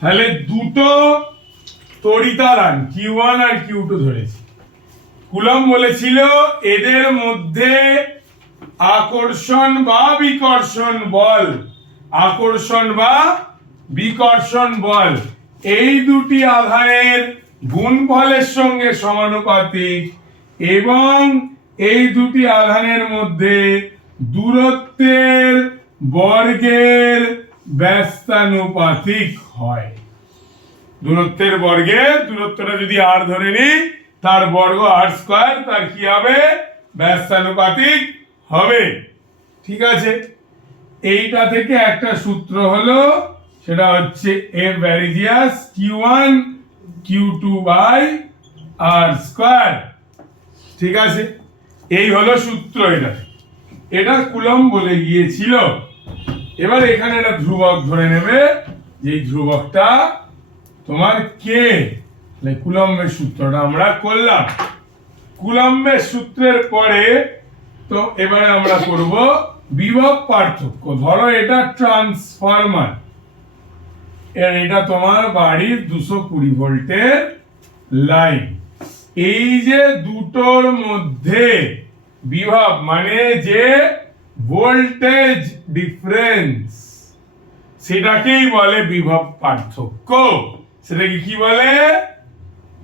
তাহলে দুটো তড়িতাদান Q1 আর Q2 ধরেছি। কুলম্ব বলেছিল এদের মধ্যে আকর্ষণ বা বিকর্ষণ বল, আকর্ষণ বা বিকর্ষণ বল এই দুটি আধানের গুণফলের সঙ্গে সমানুপাতিক এবং এই দুটি আধানের মধ্যে দূরত্বের বর্গের ব্যস্তানুপাতিক হয়। দূরত্বের বর্গের, দূরত্বটা যদি r ধরে নিই তার বর্গ r², তার কি হবে? ব্যস্তানুপাতিক হবে। ঠিক আছে, এইটা থেকে একটা সূত্র হলো, সেটা হচ্ছে F Baresius Q1 Q2 by r²। ঠিক আছে, এই হলো সূত্র। এটা কুলম্ব বলে গিয়েছিল। এবার এখানে একটা ধ্রুবক ধরে নেবে, যে ধ্রুবকটা তোমার কে। কুলম্বের সূত্রটা আমরা করলাম। কুলম্বের সূত্রের পরে তো এবারে আমরা করব বিভব পার্থক্য। ধরো এটা ট্রান্সফরমার, এটা তোমার বাড়ির 220 ভোল্টের লাইন। এই যে দুটোর মধ্যে বিভব মানে যে ভোল্টেজ ডিফারেন্স, সেটাকেই বলে বিভব পার্থক্য। সেটাকে কি বলে?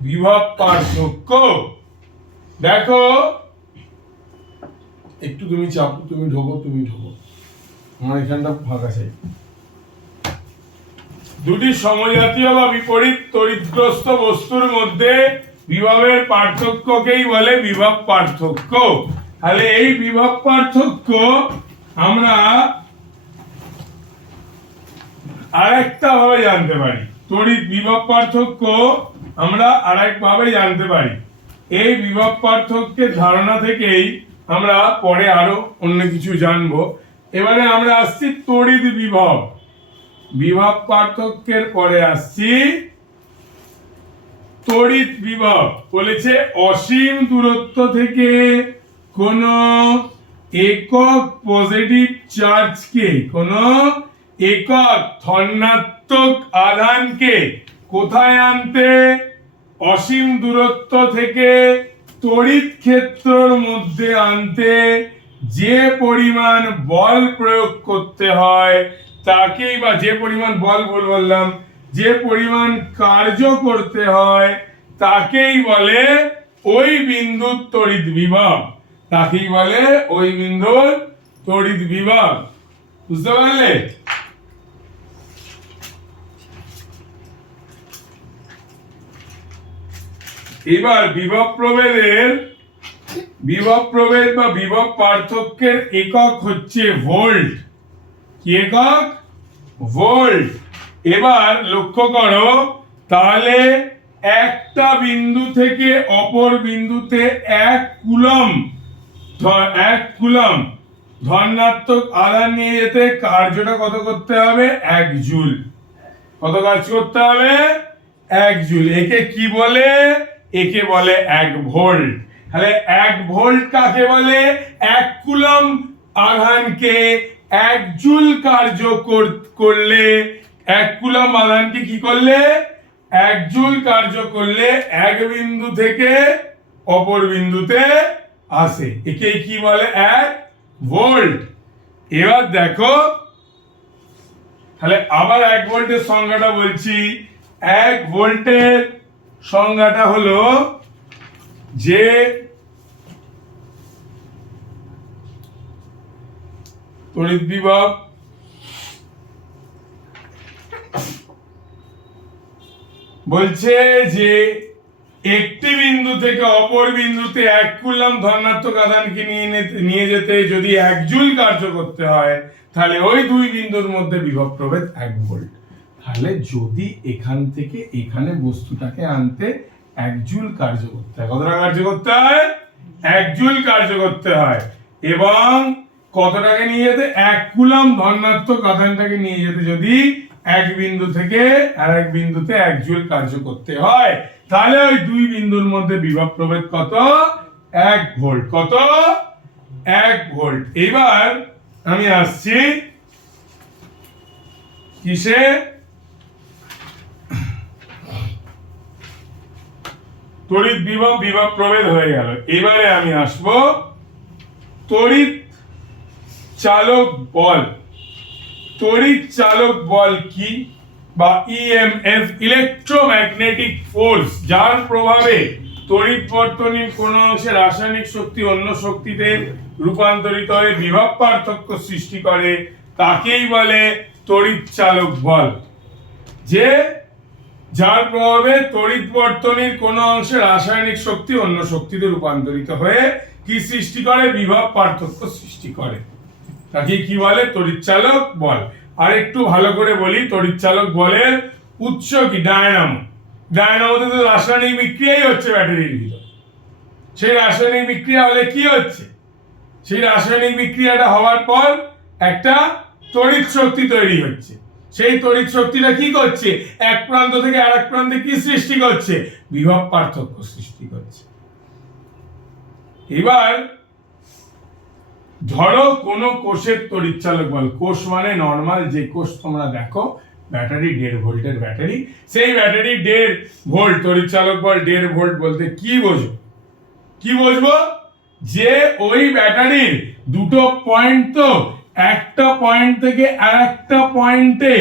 বিভব পার্থক্য। দেখো একটু তুমি চাপো, তুমি ঢোকো, আমার এখানটা ফাঁকা চাই। দুটি সমজাতীয় বা বিপরীত তড়িৎগ্রস্ত বস্তুর মধ্যে বিভবের পার্থক্যকেই বলে বিভব পার্থক্য। তাহলে এই বিভব পার্থক্য আমরা আরেকটা ভাবে জানতে পারি। তড়িৎ বিভব পার্থক্য আমরা আরেক ভাবে জানতে পারি। এই বিভব পার্থক্যের ধারণা থেকেই আমরা পরে আরো অন্য কিছু জানবো। এবারে আমরা আসছি তড়িৎ বিভব। বিভব পার্থক্যের পরে আসছি তড়িৎ বিভব। বলেছে অসীম দূরত্ব থেকে কোন একক পজিটিভ চার্জকে, কোন একক ধনাত্মক আধানকে কোথায় আনতে? অসীম দূরত্ব থেকে তড়িৎ ক্ষেত্রের মধ্যে আনতে যে পরিমাণ বল প্রয়োগ করতে হয় তাকেই, বা যে পরিমাণ বল বললাম, যে পরিমাণ কার্য করতে হয় তাকেই বলে ওই বিন্দুর তড়িৎ বিভব। তাকেই বলে ওই বিন্দুর তড়িৎ বিভব। বুঝতে পারলে? এবার বিভব প্রভেদ বা বিভব পার্থক্যের একক হচ্ছে ভোল্ট। কি একক? ভোল্ট। এবার লক্ষ্য করো, তাহলে একটা বিন্দু থেকে অপর বিন্দুতে 1 কুলম্ব ধনাত্মক আধান নিয়ে যেতে কার্যটা কত করতে হবে? 1 জুল। কত কাজ করতে হবে? 1 জুল। একে কি বলে? একে বলে 1 ভোল্ট। তাহলে 1 ভোল্ট কাকে বলে? 1 কুলম্ব আধানকে 1 জুল কার্য করলে, 1 কুলম্ব আধানকে কি করলে? 1 জুল কার্য করলে এক বিন্দু থেকে অপর বিন্দুতে আসে। একে কি বলে? 1 ভোল্ট। এবার দেখো, তাহলে আবার 1 ভোল্টের সংজ্ঞাটা বলছি। 1 ভোল্টের সংজ্ঞাটা হলো যে তড়িৎ বিভব বলছে যে একটি বিন্দু থেকে অপর বিন্দুতে 1 কুলম্ব ধনাত্মক আধানকে নিয়ে যেতে যদি 1 জুল কার্য করতে হয়, তাহলে ওই দুই বিন্দুর মধ্যে বিভব প্রভেদ 1 ভোল্ট। তাহলে যদি এখান থেকে এখানে বস্তুটাকে আনতে 1 জুল কার্য করতে হয়, কতটা কার্য করতে হয়? 1 জুল কার্য করতে হয়। এবং কতটাকে নিয়ে যেতে? 1 কুলম্ব ধনাত্মক আধানটাকে নিয়ে যেতে যদি এক বিন্দু থেকে আরেক বিন্দুতে 1 জুল কার্য করতে হয়, তাহলে ওই দুই বিন্দুর মধ্যে বিভব প্রভেদ কত? 1 ভোল্ট। কত? 1 ভোল্ট। এবার আমি আসছি কিসে? তড়িৎ বিভব বিভব প্রভেদ হয়ে গেল। এবারে আমি আসবো তড়িৎ চালক বল। তড়িৎ চালক বল কি, বা ইএমএফ, ইলেকট্রোম্যাগনেটিক ফোর্স, যার প্রভাবে তড়িৎ বর্তনীর কোন অংশে রাসায়নিক শক্তি অন্য শক্তিতে রূপান্তরিত হয়ে বিভব পার্থক্য সৃষ্টি করে, তাকেই বলে তড়িৎ চালক বল। যে যার প্রভাবে তড়িৎ বর্তনীর কোন অংশে রাসায়নিক শক্তি অন্য শক্তিতে রূপান্তরিত হয়ে কি সৃষ্টি করে, বিভব পার্থক্য সৃষ্টি করে, তাকে কি বলে, তড়িৎ চালক বল। আর একটু ভালো করে বলি, তড়িৎ চালক বলের উৎস কি, ডায়নামো। ডায়নামোতে তো রাসায়নিক বিক্রিয়াই হচ্ছে ব্যাটারির ভিতরে। সেই রাসায়নিক বিক্রিয়া হলে কি হচ্ছে, সেই রাসায়নিক বিক্রিয়াটা হওয়ার পর একটা তড়িৎ শক্তি তৈরি হচ্ছে। সেই তড়িৎ শক্তিটা কি করছে, এক প্রান্ত থেকে আরেক প্রান্তে কি সৃষ্টি করছে, বিভব পার্থক্য সৃষ্টি করছে। এবার ধরো কোন কোষের তড়িৎ চালক বল, কোষ মানে নর্মাল যে কোষ তোমরা দেখো, ব্যাটারি 1.5 ভোল্টের ব্যাটারি, সেই ব্যাটারি 1.5 ভোল্ট, তড়িৎ চালক বল 1.5 ভোল্ট বলতে কি বুঝবো, কি বুঝবো, যে ওই ব্যাটারির দুটো পয়েন্ট, তো একটা পয়েন্ট থেকে আরেকটা পয়েন্টে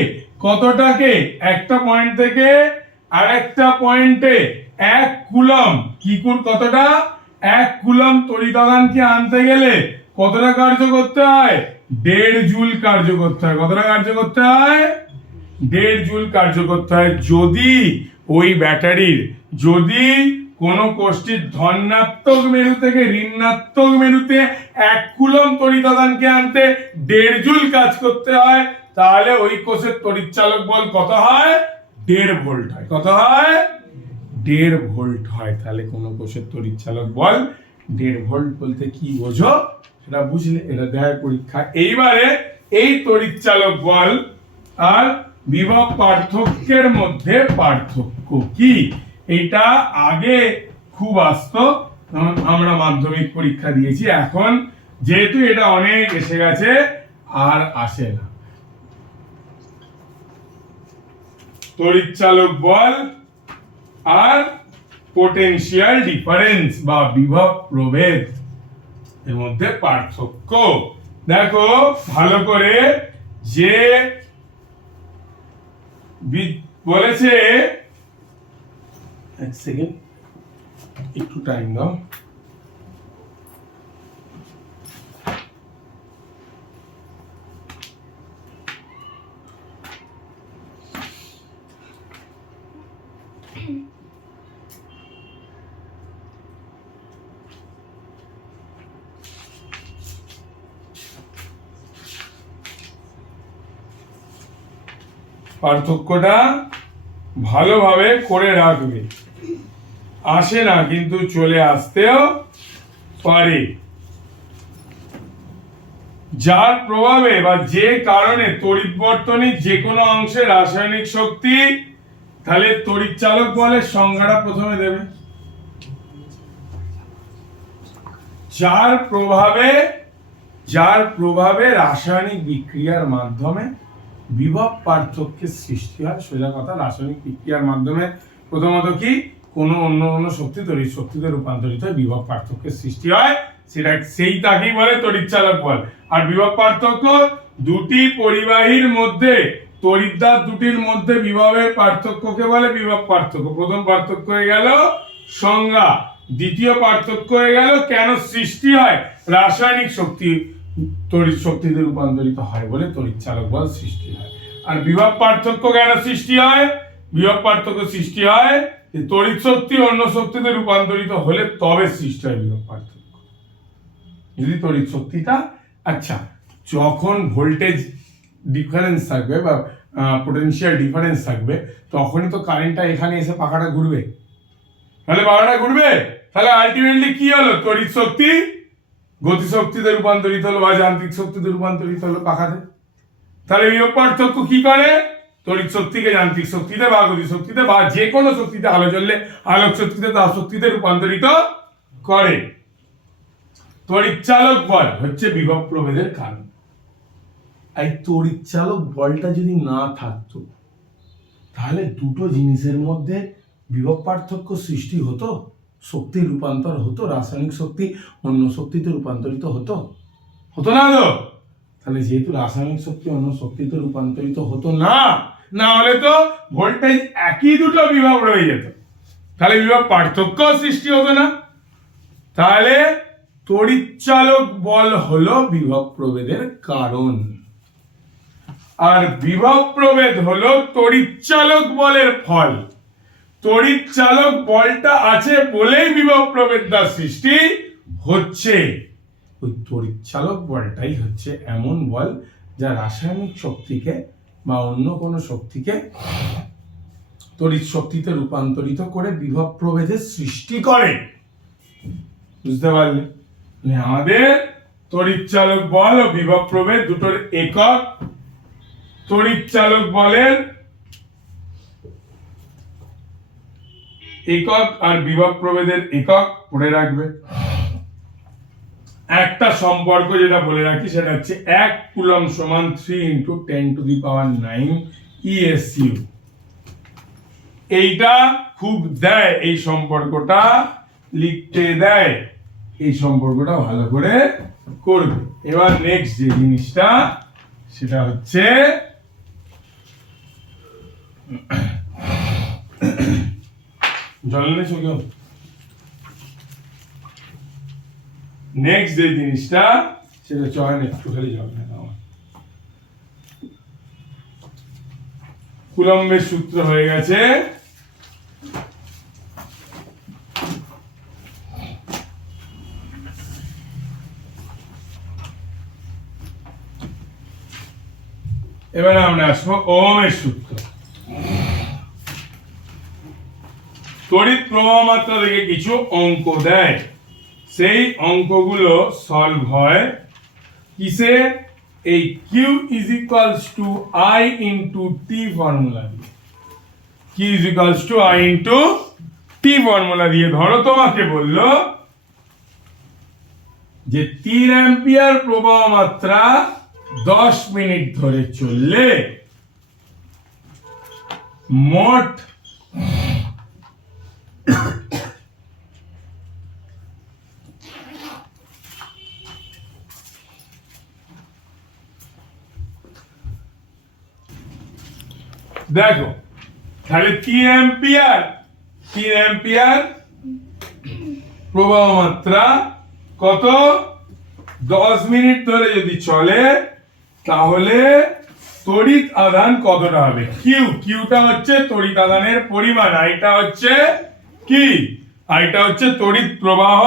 কতটাকে, একটা পয়েন্ট থেকে আরেকটা পয়েন্টে 1 কুলম, কি কতটা, 1 কুলম তড়িতাদানকে আনতে গেলে কতটা কার্য করতে হয়, 1.5 জুল কার্য করতে হয়। কতটা কার্য করতে হয়, 1.5 জুল কার্য করতে হয়। যদি ওই ব্যাটারির, যদি কোন কোষটির ধনাত্মক মেরু থেকে ঋণাত্মক মেরুতে 1 কুলম তড়িতাদানকে আনতে 1.5 জুল কাজ করতে হয়, তাহলে ওই কোষের তড়িৎ চালক বল কত হয়, 1.5 ভোল্ট হয়। কত হয়, 1.5 ভোল্ট হয়। তাহলে কোন কোষের তড়িৎ চালক বল 1.5 ভোল্ট বলতে কি বোঝো, সেটা বুঝলে, এটা দেয় পরীক্ষা। এইবারে এই তড়িৎ চালক বল আর বিভব পার্থক্যের মধ্যে পার্থক্য কি, এটা আগে খুব আসতো, আমরা মাধ্যমিক পরীক্ষা দিয়েছি। এখন যেহেতু এটা অনেক এসে গেছে আর আসে না। তড়িৎ চালক বল আর পোটেনশিয়াল ডিফারেন্স বা বিভব প্রভেদ এর মধ্যে পার্থক্য দেখো ভালো করে। যে বলেছে, এক সেকেন্ড একটু টাইম দাও। পার্থক্যটা ভালোভাবে করে রাখবে, আসে না কিন্তু চলে আসতেও পারে। যার প্রভাবে বা যে কারণে তড়িৎ বর্তনীর যে কোনো অংশে রাসায়নিক শক্তি, তাহলে তড়িৎ চালক বলের সংজ্ঞাটা প্রথমে দেবে। যার প্রভাবে রাসায়নিক বিক্রিয়ার মাধ্যমে বিভব পার্থক্যের সৃষ্টি হয়। সোজা কথা, রাসায়নিক বিক্রিয়ার মাধ্যমে প্রথমত কি, কোনো অন্য শক্তি তড়িৎ শক্তিতে রূপান্তরিত হয়, বিভব পার্থক্যের সৃষ্টি হয়, সেটা তাকেই বলে তড়িৎ চালক বল। আর বিভব পার্থক্য, দুটি পরিবাহীর মধ্যে, তড়িৎদ্বার দুটির মধ্যে বিভবের পার্থক্যকে বলে বিভব পার্থক্য। প্রথম পার্থক্য হয়ে গেল সংজ্ঞা, দ্বিতীয় পার্থক্য হয়ে গেল কেন সৃষ্টি হয়, রাসায়নিক শক্তি তড়িৎ শক্তিতে রূপান্তরিত হয় বলে তড়িৎ চালক বল সৃষ্টি হয়। আর বিভব পার্থক্য কেন সৃষ্টি হয়, বিভব পার্থক্য সৃষ্টি হয় যে তড়িৎ শক্তি অন্য শক্তিতে রূপান্তরিত হলে তবে সৃষ্টি হয় বিভব পার্থক্য। যদি তড়িৎ শক্তিটা, আচ্ছা, যখন ভোল্টেজ ডিফারেন্স থাকবে বা পোটেনশিয়াল ডিফারেন্স থাকবে, তখনই তো কারেন্টটা এখানে এসে পাখাটা ঘুরবে। তাহলে পাখাটা ঘুরবে, তাহলে আলটিমেটলি কি হলো, তড়িৎ শক্তি গতি শক্তিতে রূপান্তরিত হলো বা যান্ত্রিক শক্তিতে রূপান্তরিত হলো পাখাতে। তাহলে বিভব পার্থক্য কি করে, তড়িৎ শক্তিকে যান্ত্রিক শক্তিতে বা গতি শক্তিতে বা যে কোনো শক্তিতে, আলো জ্বললে আলোক শক্তিতে তাপ শক্তিতে রূপান্তরিত করে। তড়িৎ চালক বল হচ্ছে বিভব প্রভেদের কারণ। এই তড়িৎ চালক বলটা যদি না থাকতো, তাহলে দুটো জিনিসের মধ্যে বিভব পার্থক্য সৃষ্টি হতো? শক্তির রূপান্তর হতো, রাসায়নিক শক্তি অন্য শক্তিতে রূপান্তরিত হতো না তো? তাহলে যেহেতু রাসায়নিক শক্তি অন্য শক্তিতে রূপান্তরিত হতো না, না হলে তো ভোল্টেজ একই দুটো বিভব রয়ে যেত, তাহলে বিভব পার্থক্য সৃষ্টি হতো না। তাহলে তড়িৎচালক বল হলো বিভব প্রভেদের কারণ, আর বিভব প্রভেদ হলো তড়িৎচালক বলের ফল। তড়িৎচালক বলটা আছে বলেই বিভব প্রভেদটা সৃষ্টি হচ্ছে। ওই তড়িৎচালক বলটাই হচ্ছে এমন বল যা রাসায়নিক শক্তিকে বা অন্য কোনো শক্তিকে তড়িৎ শক্তিতে রূপান্তরিত করে বিভব প্রভেদের সৃষ্টি করে। বুঝতে পারলে? আমাদের তড়িৎচালক বল ও বিভব প্রভেদ দুটোর একক। তড়িৎচালক বলের একক আর বিভব প্রভেদের একক পড়ে রাখবে। একটা সম্পর্ক যেটা বলে রাখি সেটা হচ্ছে 1 কুলম্ব সমান 3 × 10⁹ ESU। এইটা খুব দেয়, এই সম্পর্কটা লিখতে দেয়, এই সম্পর্কটা ভালো করে করবে। এবার নেক্সট যে জিনিসটা সেটা হচ্ছে জল নেছো কেউ? নেক্সট যে জিনিসটা সেটা চয়ন একটু খালি জল নেই আমার। কুলম্বের সূত্র হয়ে গেছে। এবারে আমরা আসবো ওহমের সূত্র। তড়িৎ প্রবাহ মাত্রা থেকে কিছু অঙ্ক দেয়, সেই অঙ্কগুলো সলভ হয় কিসে? এই Q = I × T ফর্মুলা দিয়ে। Q = I × T ফর্মুলা দিয়ে। ধরো তোমাকে বললো যে 3 অ্যাম্পিয়ার প্রবাহ মাত্রা 10 মিনিট ধরে চললে মোট দেখো তাহলে 3 অ্যাম্পিয়ার প্রবাহ মাত্রা কত? 10 মিনিট ধরে যদি চলে তাহলে তড়িৎ আধান কতটা হবে? কিউটা হচ্ছে তড়িৎ আধানের পরিমাণ, আইটা হচ্ছে কি? আইটা হচ্ছে তড়িৎ প্রবাহ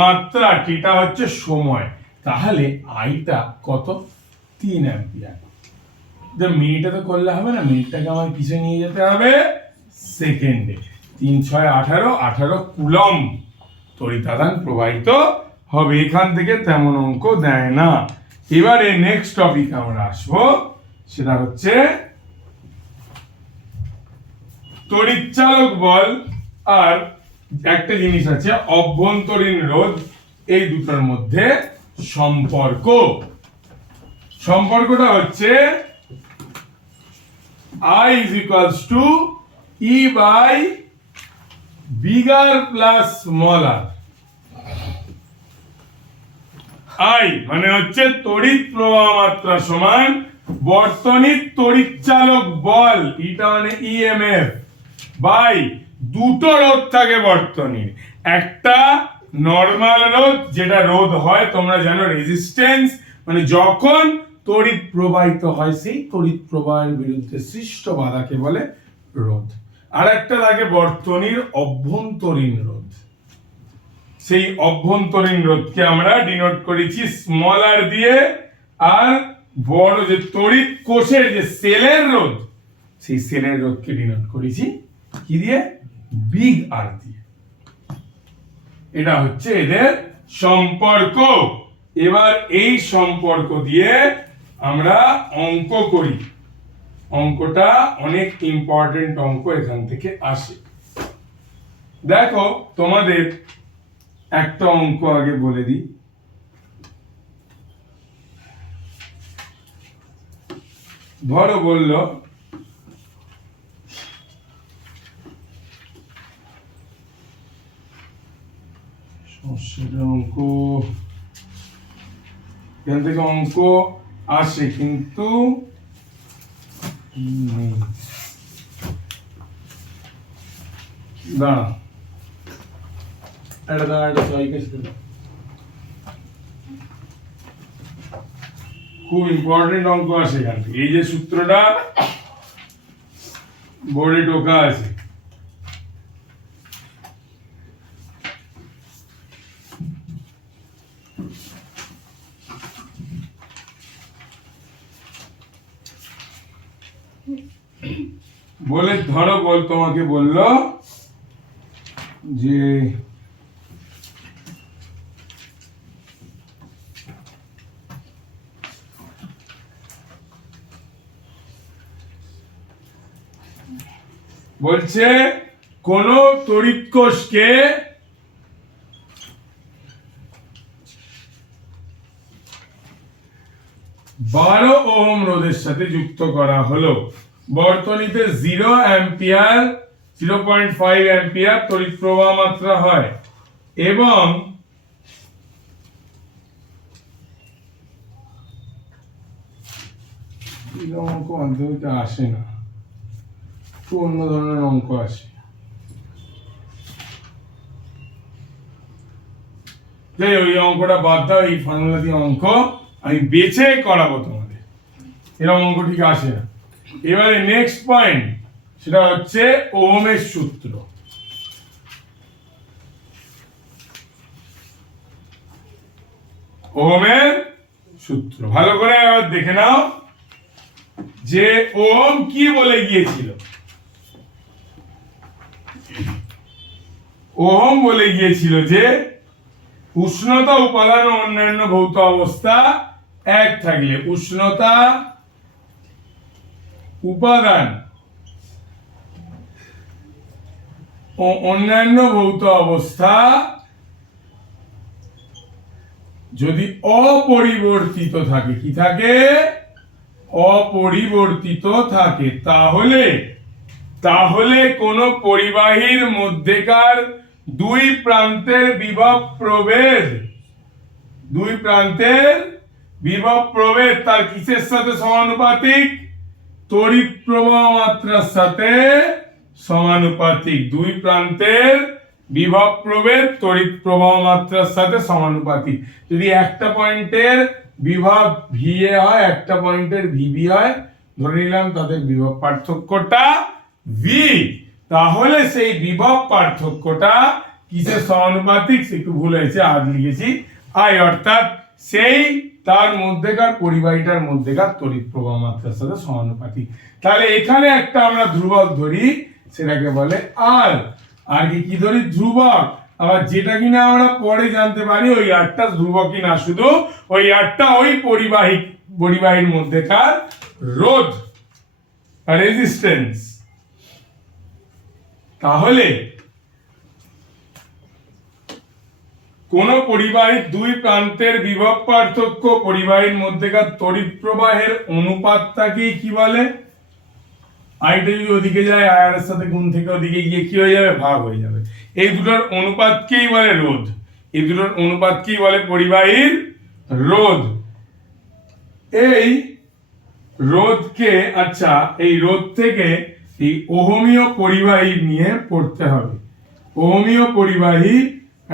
মাত্রা, টিটা হচ্ছে সময়। তাহলে আইটা কত? 3 অ্যাম্পিয়ার। যে মিনিটে তো করলে হবে না, মিনিটটাকে আমার কিসে নিয়ে যেতে হবে? সেকেন্ডে। 3 × 6 = 18, 18 কুলম্ব তড়িৎ আধান প্রবাহিত হবে। এখান থেকে তেমন অঙ্ক দেয় না। এবারে নেক্সট টপিক আমরা আসবো, সেটা হচ্ছে তড়িৎচালক বল আর একটা জিনিস আছে অভ্যন্তরীণ রোধ, এই দুটোর মধ্যে সম্পর্কটা হচ্ছে I = E/bigger plus smaller। I মানে হচ্ছে তড়িৎ প্রবাহ মাত্রা সমান বর্তনীর তড়িৎচালক বল, এটা মানে EMF বাই দুটো রোধ থাকে বর্তনীর। একটা নরমাল রোধ, যেটা রোধ হয় তোমরা জানো রেজিস্ট্যান্স, মানে যখন তড়িৎ প্রবাহিত হয় সেই তড়িৎ প্রবাহের বিরুদ্ধে সৃষ্ট বাধাকে বলে রোধ। আর একটা থাকে বর্তনীর অভ্যন্তরীণ রোধ। সেই অভ্যন্তরীণ রোধকে আমরা ডিনোট করেছি স্মল আর দিয়ে, আর বড় যে তড়িৎ কোষের যে সেলের রোধ, সেই সেলের রোধকে ডিনোট করেছি কি দিয়ে? বিগ আর দিয়ে। এটা হচ্ছে এদের সম্পর্ক। এবার এই সম্পর্ক দিয়ে আমরা অঙ্ক করি। অঙ্কটা অনেক ইম্পর্টেন্ট অঙ্ক এখান থেকে আসে। দেখো তোমাদের একটা অঙ্ক আগে বলে দিই। ধরো বলল সেটা অঙ্ক এখান থেকে অঙ্ক আসে কিন্তু দাঁড়া এটা সবাইকে খুব ইম্পর্টেন্ট অঙ্ক আসে এখান থেকে। এই যে সূত্রটা বোর্ডে টোকা আছে, বলে ধরো তোমাকে বললো যে বলছে কোন তড়িৎ কোষকে বারো ওহম রোধের সাথে যুক্ত করা হলো, বর্তনীতে 0.5 অ্যাম্পিয়ার তড়িৎ প্রবাহ মাত্রা হয় এবং অঙ্ক মাধ্যমিকে আসে না, একটু অন্য ধরনের অঙ্ক আসে। ওই অঙ্কটা বাদ দাও, এই ফর্মুলা দিয়ে অঙ্ক আমি বেছে করাবো তোমাদের, এরকম অঙ্ক ঠিক আসে না। এবারে নেক্সট পয়েন্ট, সেটা হচ্ছে ওহমের সূত্র। ওহমের সূত্র ভালো করে আবার দেখে নাও যে ওহম কি বলে গিয়েছিল। ওহম বলে গিয়েছিল যে উষ্ণতা উপাদান ও অন্যান্য ভৌত অবস্থা এক থাকলে উষ্ণতা উপাদান ও অন্যান্য ভৌত অবস্থা যদি অপরিবর্তিত থাকে, কি থাকে? অপরিবর্তিত থাকে, তাহলে কোন পরিবাহীর মধ্যেকার দুই প্রান্তের বিভব প্রভেদ তার কিসের সাথে সমানুপাতিক? তড়িৎ প্রবাহ মাত্রার সাথে সমানুপাতিক। দুই প্রান্তের বিভব প্রভেদ তড়িৎ প্রবাহ মাত্রার সাথে সমানুপাতিক। যদি একটা পয়েন্টের বিভব ভিএ হয়, একটা পয়েন্টের ভিবি হয়, ধরে নিলাম তাদের বিভব পার্থক্যটা ভি, তাহলে সেই বিভব পার্থক্যটা কিসের সমানুপাতিক? একটু ভুল হয়েছে, আজ লিখেছি আই, অর্থাৎ সেই তার মধ্যেকার পরিবাহীটার মধ্যেকার তড়িৎ প্রবাহ মাত্রার সাথে সমানুপাতিক। তাহলে এখানে একটা আমরা ধ্রুবক ধরি, সেটাকে বলে আর। আর কি ধরি? ধ্রুবক। আবার যেটা কিনা আমরা পরে জানতে পারি ওই আরটা ধ্রুবক কিনা, শুধু ওই আরটা ওই পরিবাহীর মধ্যেকার রোধ, রেজিস্ট্যান্স। তাহলে কোন পরিবাহীর দুই প্রান্তের বিভব পার্থক্য পরিবাহীর মধ্যেকার তড়িৎ প্রবাহের অনুপাতটাকেই কি বলে? আইটা যদি ওদিকে যায়, আয়ার এর সাথে গুণ থেকে ওদিকে গিয়ে কি হয়ে যাবে? ভাগ হয়ে যাবে। এই দুটোর অনুপাতকেই বলে রোধ, এই দুটোর অনুপাতকেই বলে পরিবাহীর রোধ। এই রোধকে, আচ্ছা, এই রোধ থেকে এই ওহমীয় পরিবাহী নিয়ে পড়তে হবে। ওহমীয় পরিবাহী,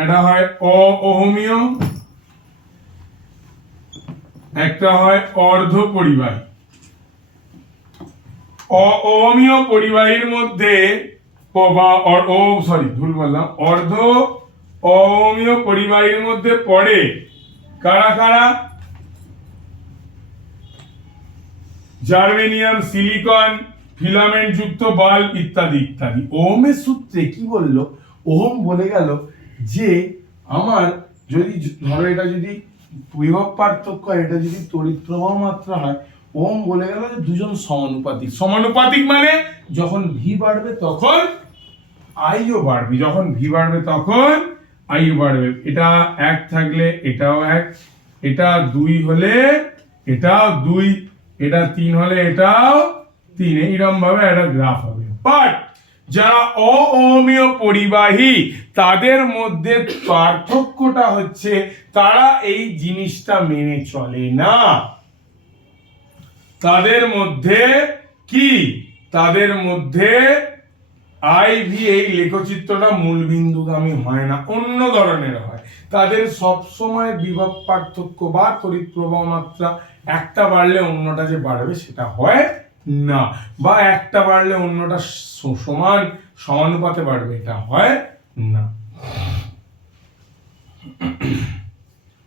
এটা হয় অওহমীয়, একটা হয় অর্ধ পরিবাহী। অওহমীয় পরিবাহীর মধ্যে অর্ধ অওহমীয় পরিবাহীর মধ্যে পড়ে কারা কারা? জার্মেনিয়াম, সিলিকন, ফিলামেন্ট যুক্ত বাল্ব ইত্যাদি ইত্যাদি। ওহমের সূত্রে কি বললো? ওহম বলে গেল যে আমার যদি ধরো এটা যদি বিভব পার্থক্য, এটা যদি তড়িৎ প্রবাহ মাত্রা হয়, ওহম বলে গেল যে দুজন সমানুপাতিক। সমানুপাতিক মানে যখন ভি বাড়বে তখন আইও বাড়বে, যখন ভি বাড়বে তখন আইও বাড়বে। এটা এক থাকলে এটাও এক, এটা দুই হলে এটাও দুই, এটা তিন হলে এটাও তিন, এইরকম ভাবে একটা গ্রাফ হবে। বাট যারা অঅহমীয় পরিবাহী তাদের মধ্যে পার্থক্যটা হচ্ছে তারা এই জিনিসটা মেনে চলে না। তাদের মধ্যে কি, তাদের মধ্যে আইভি এই লেখচিত্রটা মূলবিন্দুগামী হয় না, অন্য ধরনের হয়। তাদের সব সময় বিভব পার্থক্য বা তড়িৎ প্রবাহ মাত্রা একটা বাড়লে অন্যটা যে বাড়বে সেটা হয় না, বা একটা বাড়লে অন্যটা সমান সমানুপাতে বাড়বে এটা হয় না।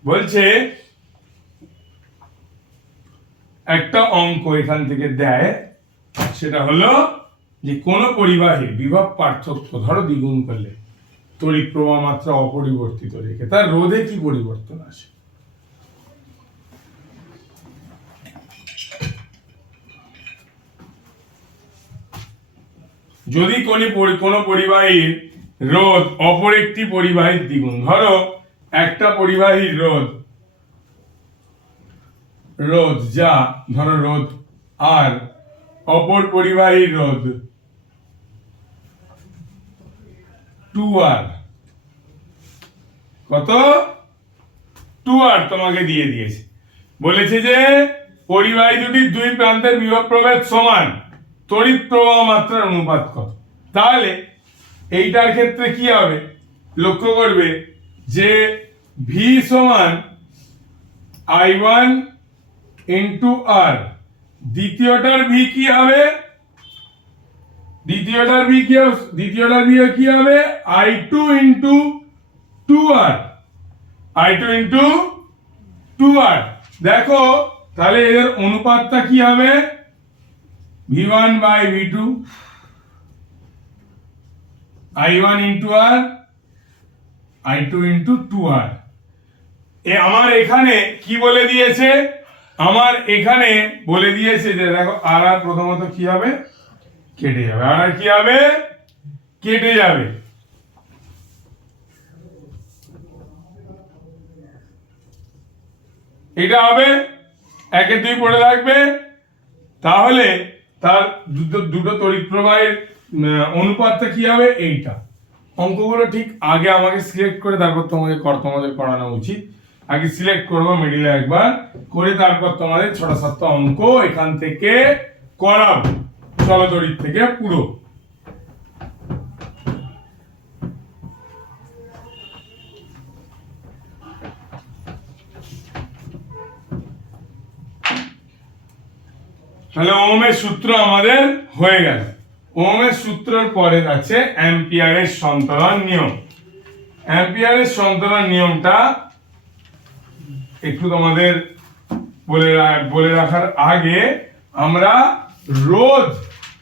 বলছে একটা অঙ্ক এখান থেকে দেয়, সেটা হলো যে কোন পরিবাহীর বিভব পার্থক্য ধরো দ্বিগুণ করলে তড়িৎ প্রবাহ মাত্রা অপরিবর্তিত রেখে তার রোধে কি পরিবর্তন আসে। যদি কোন পরিবাহীর রোধ অপর একটি পরিবাহীর দ্বিগুণ, ধরো একটা পরিবাহীর রোধ যা ধরো রোধ আর অপর পরিবাহীর রোধ 2R, কত 2R তোমাকে দিয়ে দিয়েছে, বলেছে যে পরিবাহী দুটির দুই প্রান্তের বিভব প্রভেদ সমান, তড়িৎ প্রবাহ মাত্রার অনুপাত কত। তাহলে এইটার ক্ষেত্রে কি হবে, লক্ষ্য করবে যে V সমান I1 ইন্টু R, দ্বিতীয়টার V কি হবে, দ্বিতীয়টার V কি হবে I2 into 2R, I2 into 2R। দেখো তাহলে এদের অনুপাতটা কি হবে V1 by V2, I1 into R, I2 into 2R। আমার এখানে কি বলে দিয়েছে, আমার এখানে বলে দিয়েছে যে দেখো আর প্রথমত কি হবে কেটে যাবে, আর কি হবে কেটে যাবে। এটা হবে 1-2 পড়ে থাকবে, তাহলে তার দুটো তড়িৎ প্রবাহের অনুপাতটা কি হবে এইটা। অঙ্কগুলো ঠিক আগে আমাকে সিলেক্ট করে তারপর তোমাদের করানো উচিত। আগে সিলেক্ট করবো মিডিলে একবার করে, তারপর তোমাদের 6-7টা অঙ্ক এখান থেকে করাবো চলতড়িৎ থেকে পুরো। তাহলে ওহমের সূত্র আমাদের হয়ে গেল। ওহমের সূত্রের পরে আছে অ্যাম্পিয়ারের সন্তরণ নিয়ম। অ্যাম্পিয়ারের সন্তরণ নিয়মটা একটু তোমাদের বলে রাখার আগে আমরা রোধ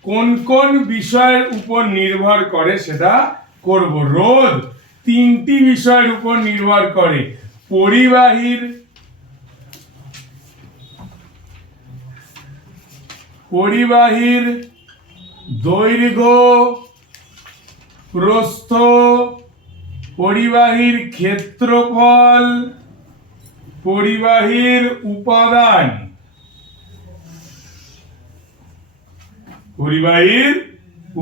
কোন কোন বিষয়ের উপর নির্ভর করে সেটা করব। রোধ 3টি বিষয়ের উপর নির্ভর করে, পরিবাহীর দৈর্ঘ্য, প্রস্থ, পরিবাহীর ক্ষেত্রফল, পরিবাহীর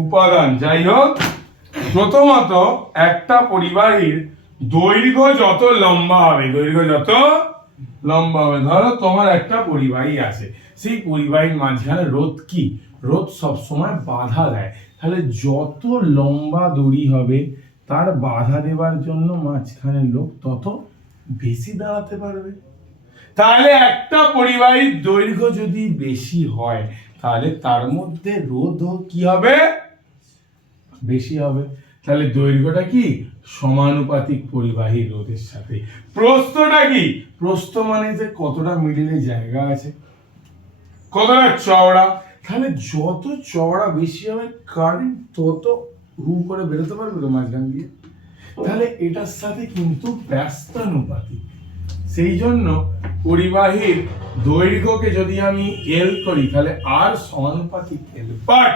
উপাদান, যাই হোক, প্রথমত একটা পরিবাহীর দৈর্ঘ্য যত লম্বা হবে, ধরো তোমার একটা পরিবাহী আছে, সেই পরিবাহীর মাঝখানে রোধ কি, রোধ সবসময় বাধা দেয়, তাহলে যত লম্বা দড়ি হবে তার বাধা দেওয়ার জন্য মাঝখানে লোক তত বেশি দাঁড়াতে পারবে। তাহলে একটা পরিবাহীর দৈর্ঘ্য যদি বেশি হয় তাহলে তার মধ্যে রোধ কি হবে, বেশি হবে। তাহলে দৈর্ঘ্যটা কি সমানুপাতিক পরিবাহী রোধের সাথে। প্রস্থটা কি, প্রস্থ মানে যে কতটা মিডিলে জায়গা আছে, কতটা চওড়া, তাহলে যত চওড়া বেশি হবে কারেন্ট তত হু করে বেরোতে পারবে তো মাঝখান দিয়ে, তাহলে এটার সাথে কিন্তু ব্যস্তানুপাতিক। সেই জন্য পরিবাহীর দৈর্ঘ্যকে যদি আমি এল করি তাহলে আর সমানুপাতিক এল, বাট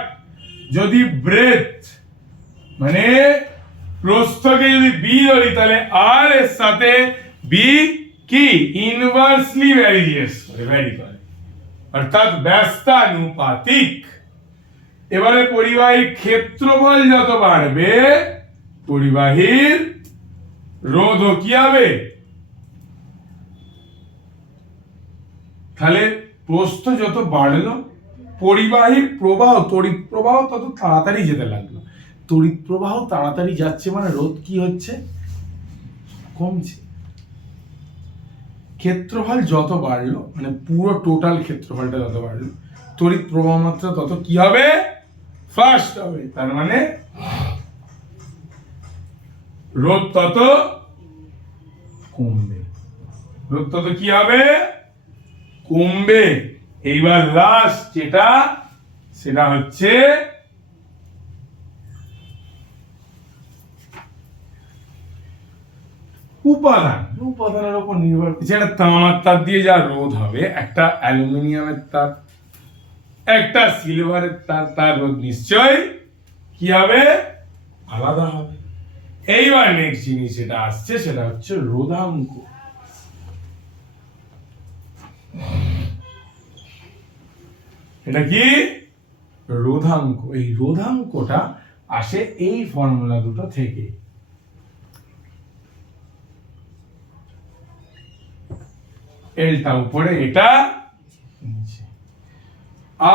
যদি ব্রেথ মানে প্রস্থকে যদি বি ধরি তাহলে আর এর সাথে বি কি ইনভার্সলি ভ্যারি করে, অর্থাৎ ব্যস্তানুপাতিক। এবারে পরিবাহীর ক্ষেত্রফল যত বাড়বে পরিবাহীর রোধও কি হবে? তাহলে প্রস্থ যত বাড়লো পরিবাহীর প্রবাহ, তড়িৎ প্রবাহ তত তাড়াতাড়ি যেতে লাগলো। তড়িৎ প্রবাহ তাড়াতাড়ি যাচ্ছে মানে রোধ কি হচ্ছে? কমছে। ক্ষেত্রফল যত বাড়লো মানে পুরো টোটাল ক্ষেত্রফলটা যত বাড়লো তড়িৎ প্রবাহ মাত্রা তত কি হবে? ফাস্ট হবে। তার মানে রোধ তত কমবে। রোধ তত কি হবে? কমবে। এইবার লাস্ট যেটা সেটা হচ্ছে উপাদানের উপর নির্ভর করছে। একটা তামার তার দিয়ে যা রোধ হবে, একটা অ্যালুমিনিয়ামের তার, একটা সিলভারের তার, তার রোধ নিশ্চয় কি হবে? আলাদা হবে। এইবার নেক্সট জিনিস যেটা আসছে সেটা হচ্ছে রোধাঙ্ক। এটা কি? রোধাঙ্ক। এই রোধাঙ্কটা আসে এই ফর্মুলা দুটো থেকে। এলটা উপরে, এটা নিচে।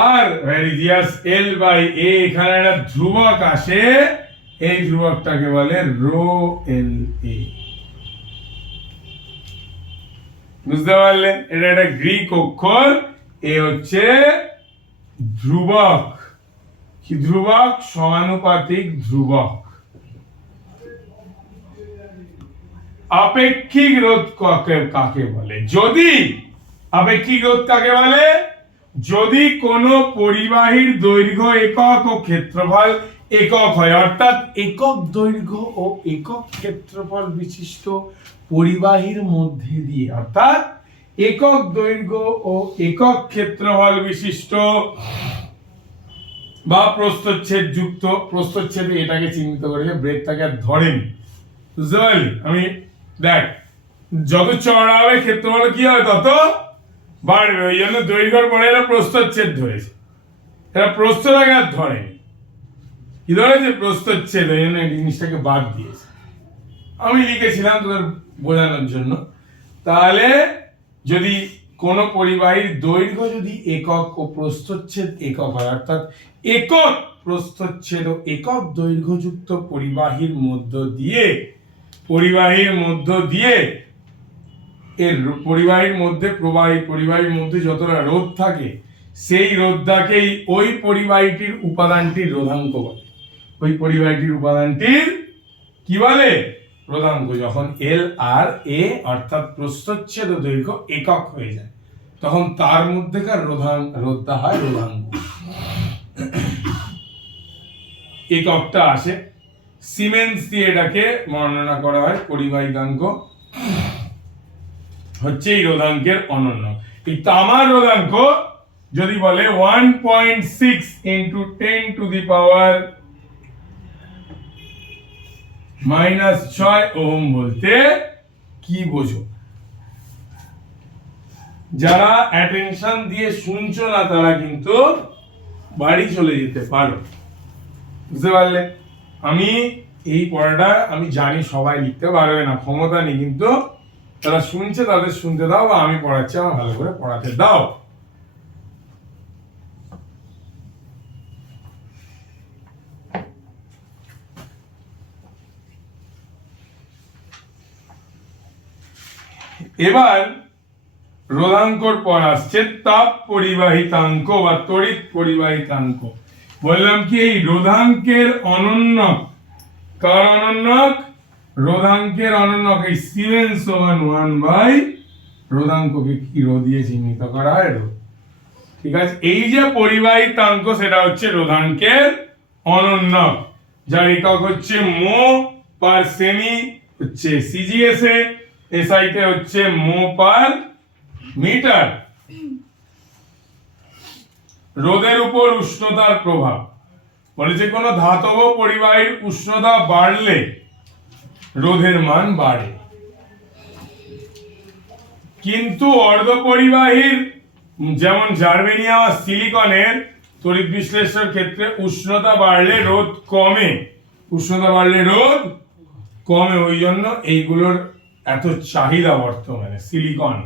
আর রেডিয়াস এল বাই এ, এখানে একটা ধ্রুবক আসে, এই ধ্রুবকটাকে বলে রো এল এ। বুঝতে পারলে? এটা একটা গ্রিক অক্ষর। এ হচ্ছে ধ্রুবক। কি ধ্রুবক? সমানুপাতিক ধ্রুবক। আপেক্ষিক রোধ কাকে বলে? যদি আপেক্ষিক রোধ কাকে বলে? যদি কোনো পরিবাহীর দৈর্ঘ্য একক ও ক্ষেত্রফল একক হয়, অর্থাৎ একক দৈর্ঘ্য ও একক ক্ষেত্রফল বিশিষ্ট পরিবাহীর মধ্যে দিয়ে, অর্থাৎ একক দৈর্ঘ্য ও একক ক্ষেত্রফল বিশিষ্ট বা প্রস্থচ্ছেদ যুক্ত, প্রস্থচ্ছেদে এটাকে চিহ্নিত করেছে, ব্রেকটাকে আর ধরেনি। বুঝতে পারলি? আমি দেখ, যত চড়া হবে ক্ষেত্রফল কি হয় তত বাড়বে। ওই জন্য দৈর্ঘ্যের পরে এরা প্রস্থচ্ছেদ ধরেছে, এরা প্রস্থটাকে আর ধরেনি। কি ধরেছে? প্রস্থচ্ছেদ। ওই জন্য এই জিনিসটাকে বাদ দিয়েছে। আমি লিখেছিলাম তোদের বোঝানোর জন্য। তাহলে যদি কোন পরিবাহীর দৈর্ঘ্য যদি একক ও প্রস্থচ্ছেদ একক হয়, অর্থাৎ একক প্রস্থচ্ছেদ ও একক দৈর্ঘ্যযুক্ত পরিবাহীর মধ্য দিয়ে এর পরিবাহীর মধ্যে পরিবাহীর মধ্যে যতটা রোধ থাকে সেই রোধটাকেই ওই পরিবাহীটির উপাদানটির রোধাঙ্ক বলে। ওই পরিবাহীটির উপাদানটির কি বলে? রোধাঙ্ক। যখন এল আর এ অর্থাৎ প্রস্থচ্ছেদ ও দৈর্ঘ্য একক হয়ে যায় তখন তার মধ্যেকার রোধটা হয় রোধাঙ্ক। এককটা আসে সিমেন্স দিয়ে, এটাকে বর্ণনা করা হয়। পরিবাহিতাঙ্ক হচ্ছে এই রোধাঙ্কের অনন্য। এই তামার রোধাঙ্ক যদি বলে 1.6 into 10 to the power -6 ohm বলতে কি বোঝো? যারা অ্যাটেনশন দিয়ে শুনছো না তারা কিন্তু বাড়ি চলে যেতে পারো। বুঝতে পারলে? আমি এই পড়াটা আমি জানি সবাই লিখতে পারবে না, ক্ষমতা নেই, কিন্তু যারা শুনছে তাদের শুনতে দাও, বা আমি পড়াচ্ছি আমার ভালো করে পড়াতে দাও। এবার রোধাঙ্কর পর আসছে তাপ পরিবাহিতাঙ্ক বা তড়িৎ পরিবাহিতাঙ্ক। বললাম কি এই রোধাঙ্কের অনন্যক, কার অনন্যক? রোধাঙ্কের অনন্যক এই সিমেন্স সমান 1 রোধাঙ্ককে কি রো দিয়ে চিহ্নিত করা হয়? রো। ঠিক আছে? এই যে পরিবাহিতাঙ্ক সেটা হচ্ছে রোধাঙ্কের অনন্যক, যার একক হচ্ছে মো পার সেমি, হচ্ছে সিজিএস এ, এসআই তে হচ্ছে মো পার মিটার। রোধের উপর উষ্ণতার প্রভাব বলেছে কোন ধাতব পরিবাহীর উষ্ণতা বাড়লে রোধের মান বাড়ে, কিন্তু অর্ধপরিবাহীর যেমন জার্মেনিয়াম আর সিলিকনের তড়িৎ বিশ্লেষণের ক্ষেত্রে উষ্ণতা বাড়লে রোধ কমে, উষ্ণতা বাড়লে রোধ কমে, ওই জন্য এইগুলোর এত চাহিদা বর্তমানে, সিলিকন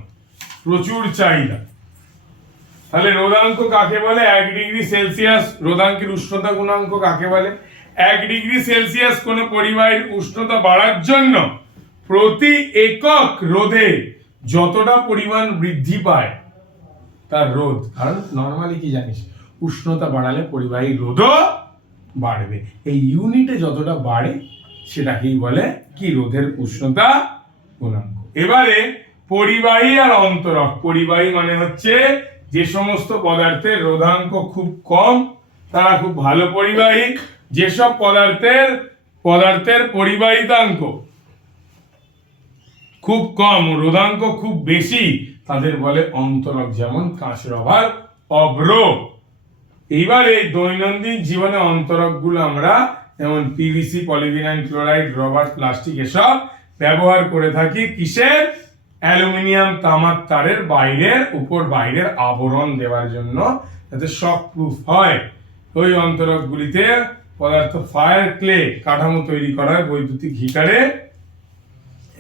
প্রচুর চাহিদা। তাহলে রোধাঙ্ক কাকে বলে? 1 ডিগ্রি সেলসিয়াস রোধাঙ্কের উষ্ণতা গুণাঙ্ক কাকে বলে? 1 ডিগ্রি সেলসিয়াস কোন পরিবাহীর উষ্ণতা বাড়ার জন্য প্রতি একক রোধে যতটা পরিমাণ বৃদ্ধি পায় তার রোধ, কারণ নরমালি কি জানিস, উষ্ণতা বাড়ালে পরিবাহী রোধও বাড়বে, এই ইউনিটে যতটা বাড়ে সেটাকেই বলে কি? রোধের উষ্ণতা গুণাঙ্ক। এবারে পরিবাহী আর অন্তরক। পরিবাহী মানে হচ্ছে যে সমস্ত পদার্থের রোধাঙ্ক খুব কম তারা খুব ভালো পরিবাহী, যেসব পদার্থের পরিবাহিতাঙ্ক খুব কম, রোধাঙ্ক খুব বেশি, তাদের বলে অন্তরক, যেমন কাঁচ, রবার, অভ্র। এইবারে দৈনন্দিন জীবনে অন্তরকগুলো আমরা যেমন PVC, polyvinyl chloride, rubber, plastic এসব ব্যবহার করে থাকি। কিসের? অ্যালুমিনিয়াম, তামার তারের বাইরের আবরণ দেওয়ার জন্য, যাতে শক প্রুফ হয়। ওই অন্তরকগুলিতে পদার্থ ফায়ার ক্লে কাঠামো তৈরি করা হয় বৈদ্যুতিক হিটারে,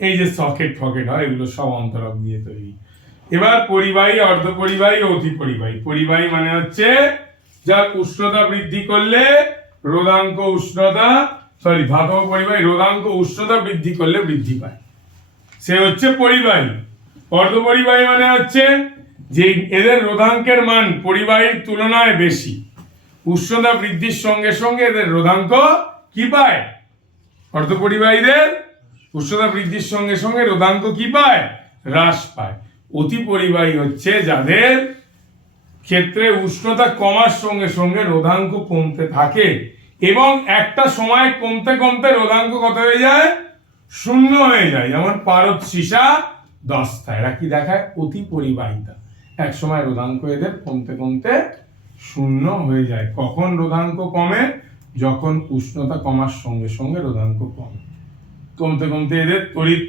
এই যে সকেট ফকেট হয় এগুলো সব অন্তরক দিয়ে তৈরি। এবার পরিবাহী, অর্ধপরিবাহী, অতি পরিবাহী। পরিবাহী মানে হচ্ছে যার উষ্ণতা বৃদ্ধি করলে রোধাঙ্ক ধাতব পরিবাহী রোধাঙ্ক উষ্ণতা বৃদ্ধি করলে বৃদ্ধি পায়, সে হচ্ছে পরিবাহী। অর্ধপরিবাহী মানে হচ্ছে যে এদের রোধাঙ্কের মান পরিবাহীর তুলনায় বেশি, উষ্ণতা বৃদ্ধির সঙ্গে সঙ্গে এদের রোধাঙ্ক কি পায়? অর্ধপরিবাহীদের উষ্ণতা বৃদ্ধির সঙ্গে সঙ্গে রোধাঙ্ক কি পায়? হ্রাস পায়। অতি পরিবাহী হচ্ছে যাদের ক্ষেত্রে উষ্ণতা কমার সঙ্গে সঙ্গে রোধাঙ্ক কমতে থাকে এবং একটা সময় কমতে কমতে রোধাঙ্ক কত হয়ে যায়? 0 হয়ে যায়। যেমন পারদ, সীসা, দস্তা, এরা কি দেখায়? অতি পরিবাহিতা। এক সময় রোধাঙ্ক এদের কমতে কমতে 0 হয়ে যায়। কখন রোধাঙ্ক কমে? যখন উষ্ণতা কমার সঙ্গে সঙ্গে রোধাঙ্ক কমে। কমতে কমতে এদের তড়িৎ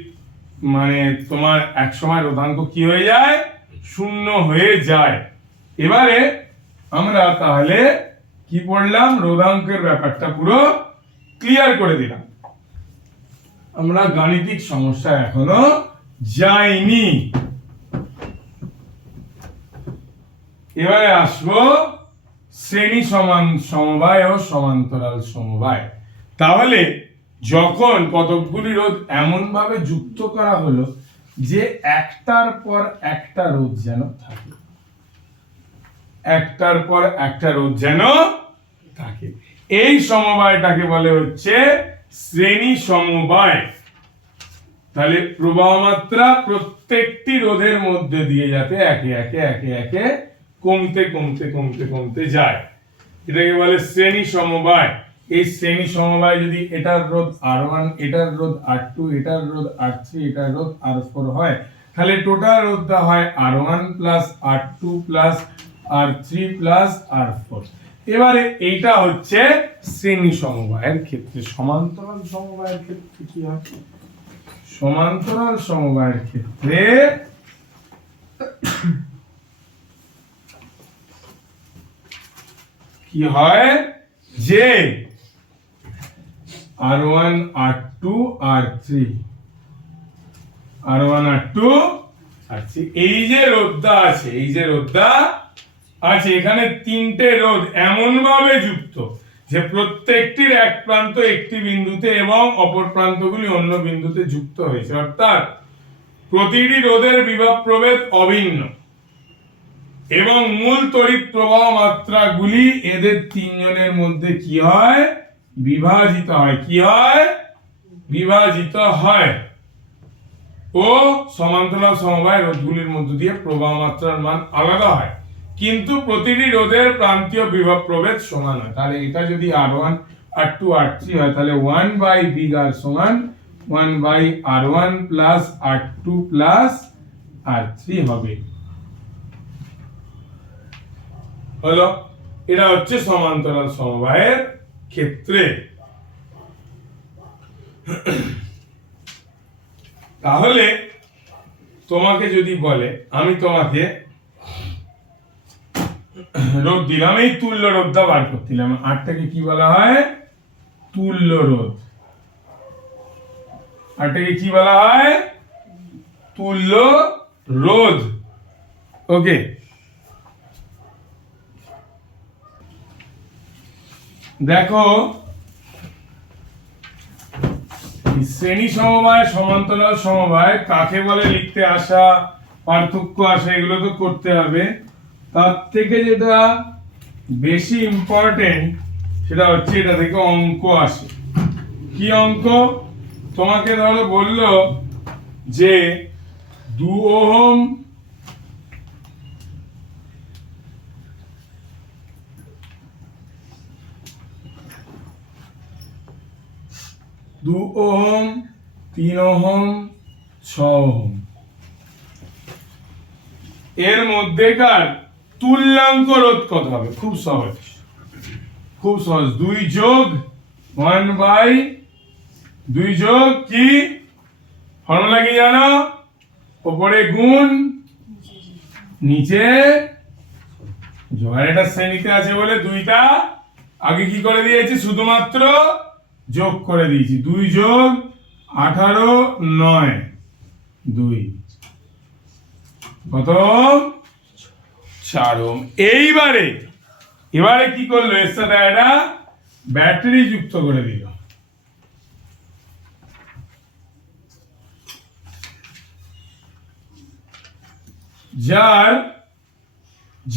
মানে তোমার এক সময় রোধাঙ্ক কি হয়ে যায়? 0 হয়ে যায়। এবারে আমরা তাহলে কি পড়লাম? রোধাঙ্কের ব্যাপারটা পুরো ক্লিয়ার করে দিলাম। আমরা গাণিতিক সমস্যা এখনো যাইনি। এবারে আসবো শ্রেণী সমান সমবায় ও সমান্তরাল সমবায়। তাহলে যখন কতকগুলি রোধ এমন ভাবে যুক্ত করা হলো যে একটার পর একটা রোধ যেন থাকে, একটার পর একটা রোধ যেন থাকে, এই সমবায়টাকে বলে হচ্ছে শ্রেণী সমবায়। তাহলে প্রবাহ মাত্রা প্রত্যেকটি রোধের মধ্যে দিয়ে যাতে একে একে কমতে কমতে কমতে কমতে যায়, এটাকে বলে শ্রেণী সমবায়। এই শ্রেণী সমবায় যদি এটার রোধ R1, এটার রোধ R2, এটার রোধ R3, এটার রোধ R4 হয়, তাহলে টোটাল রোধটা হয় R1 plus R2 plus R3 plus R4। এবারে এইটা হচ্ছে শ্রেণী সমবায়ের ক্ষেত্রে। সমান্তরাল সমবায়ের ক্ষেত্রে কি হয়? সমান্তরাল সমবায়ের ক্ষেত্রে কি হয় যে R1 R2 R3 R1 R2 R3, এই যে রোধটা আছে, এই যে রোধটা আছে, এখানে তিনটে রোধ এমন ভাবে যুক্ত যে প্রত্যেকটির এক প্রান্ত একটি বিন্দুতে এবং অপর প্রান্তগুলি অন্য বিন্দুতে যুক্ত হয়েছে, অর্থাৎ প্রতিটি রোধের বিভব প্রভেদ অভিন্ন এবং মূল তড়িৎ প্রবাহ মাত্রাগুলি এদের তিনজনের মধ্যে কি হয়? বিভাজিত হয়। কি হয়? বিভাজিত হয়। ও সমান্তরাল সমবায় রোধগুলির মধ্য দিয়ে প্রবাহ মাত্রার মান আলাদা হয়, কিন্তু প্রতিটি রোধের প্রান্তীয় বিভব প্রভেদ সমান হয়। তাহলে এটা যদি R1 R2 R3 হয়, তাহলে 1/br সমান 1/R1 plus R2 plus R3 হবে। হলো, এটা হচ্ছে সমান্তরাল সমবায়ের ক্ষেত্রে। তাহলে তোমাকে যদি বলে, আমি তোমাকে রোধ দিলাম, এই তুল্য রোধটা বার করতে দিলাম। আরটাকে কি বলা হয়? তুল্য রোধ। আরটাকে কি বলা হয়? তুল্য রোধ। ওকে, দেখো শ্রেণী সমবায়, সমান্তরাল সমবায় কাকে বলে লিখতে আসা, পার্থক্য আসা, এগুলো তো করতে হবে। তার থেকে যেটা বেশি ইম্পর্টেন্ট সেটা হচ্ছে এটা থেকে অঙ্ক আসে। কি অঙ্ক? তোমাকে ধরো বললো যে 2 ওহম 2 ওহম 3 ওহম 6 ওহম এর মধ্যেকার তুল্যাঙ্ক রোধ কত হবে? খুব সহজ, খুব সহজ। 2 যোগ 1/2 যোগ কি ফর্মুলা কি জানো? উপরে গুণ নিচে যোগ। এটা শ্রেণীতে আছে বলে দুইটা আগে কি করে দিয়েছি? শুধুমাত্র যোগ করে দিয়েছি। 2 যোগ 18 9 2 কত? 4 ওহম। এবারে কি করলো? এর সাথে একটা ব্যাটারি যুক্ত করে দিল।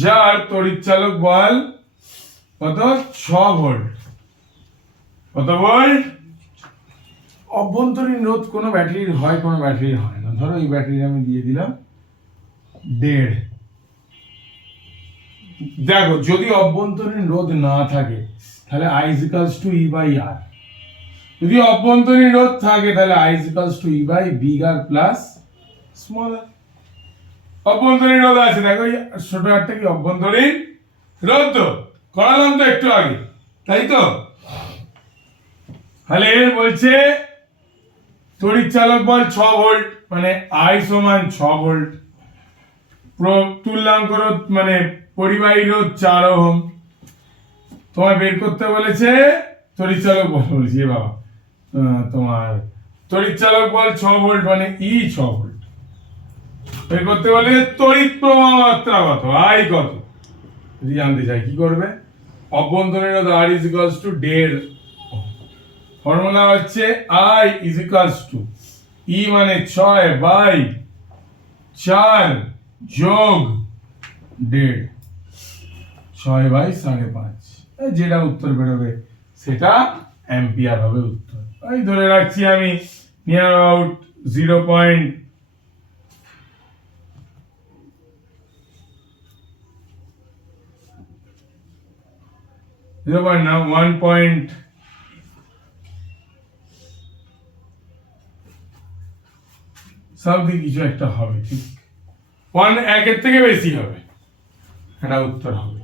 যার তড়িৎ চালক বল কত? 6 ভোল্ট। কত ভোল্ট? অভ্যন্তরীণ রোধ কোনো ব্যাটারির হয়, কোনো ব্যাটারির হয় না। ধরো এই ব্যাটারি আমি দিয়ে দিলাম 1.5। দেখো যদি অভ্যন্তরীণ রোধ না থাকে তাহলে I = E/R। যদি অভ্যন্তরীণ রোধ থাকে তাহলে I = E/bigger plus smaller। অভ্যন্তরীণ রোধ আছে, দেখো ছোট একটা কি অভ্যন্তরীণ রোধ তো করালাম তো একটু আগে, তাই তো? তাহলে বলছে তড়িৎ চালক বল 6 ভোল্ট, মানে I = 6 ভোল্ট। তুল্যাঙ্ক রোধ মানে পরিবাহী রোধ 4 ওহম। তোমায় বের করতে বলেছে তড়িৎ চালক বল, বলছি বাবা তোমার তড়িৎ চালক বল 6 ভোল্ট মানে E 6 ভোল্ট। বের করতে বলে তড়িৎ প্রবাহ মাত্রা কত, I কত। যদি জানতে চাই কি করবে? অভ্যন্তরীণ রোধ R = 1.5। ফর্মুলা হচ্ছে I = E মানে 6/4 যোগ 1.5 6/5.5। যেটা উত্তর বেরোবে সেটা অ্যাম্পিয়ার হবে উত্তর। এই ধরে রাখছি আমি নিয়ার অ্যাবাউট 0.1 সামথিং কিছু একটা হবে, ঠিক 1 থেকে বেশি হবে, এটা উত্তর হবে।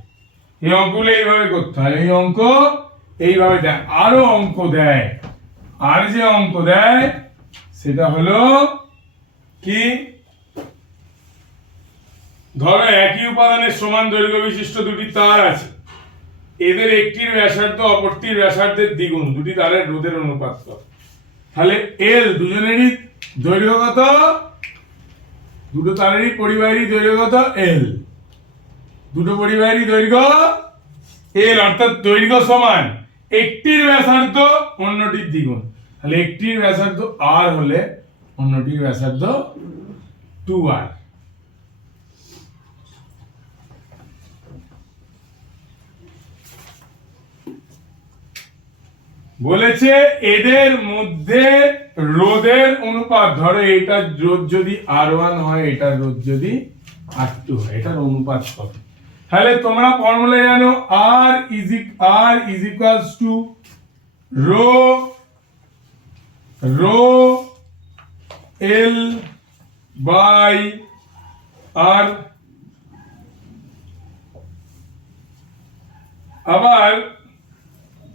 এই অঙ্কগুলো এইভাবে করতে হয়। এই অঙ্ক এইভাবে দেয়। আরো অঙ্ক দেয়, আর যে অঙ্ক দেয় সেটা হলো কি? ধরো একই উপাদানের সমান দৈর্ঘ্য বিশিষ্ট দুটি তার আছে, এদের একটির ব্যাসার্ধ অপরটির ব্যাসার্ধের দ্বিগুণ, দুটি তারের রোধের অনুপাত কত? তাহলে L দুজনেরই দৈর্ঘ্য কত? দুটো তারেরই পরিবাহীর দৈর্ঘ্য কত? L। দুটো পরিবাহীর দৈর্ঘ্য L, অর্থাৎ দৈর্ঘ্য সমান একটির ব্যাসার্ধ অন্যটির দ্বিগুণ। তাহলে একটির ব্যাসার্ধ R হলে অন্যটির ব্যাসার্ধ 2R। বলেছে এদের মধ্যে রোধের অনুপাত, ধরো এটার রোধ যদি R1 হয়, এটার রোধ যদি R2 হয়, এটার অনুপাত কত? তাহলে তোমরা ফর্মুলা জানো R = rho L/R। আবার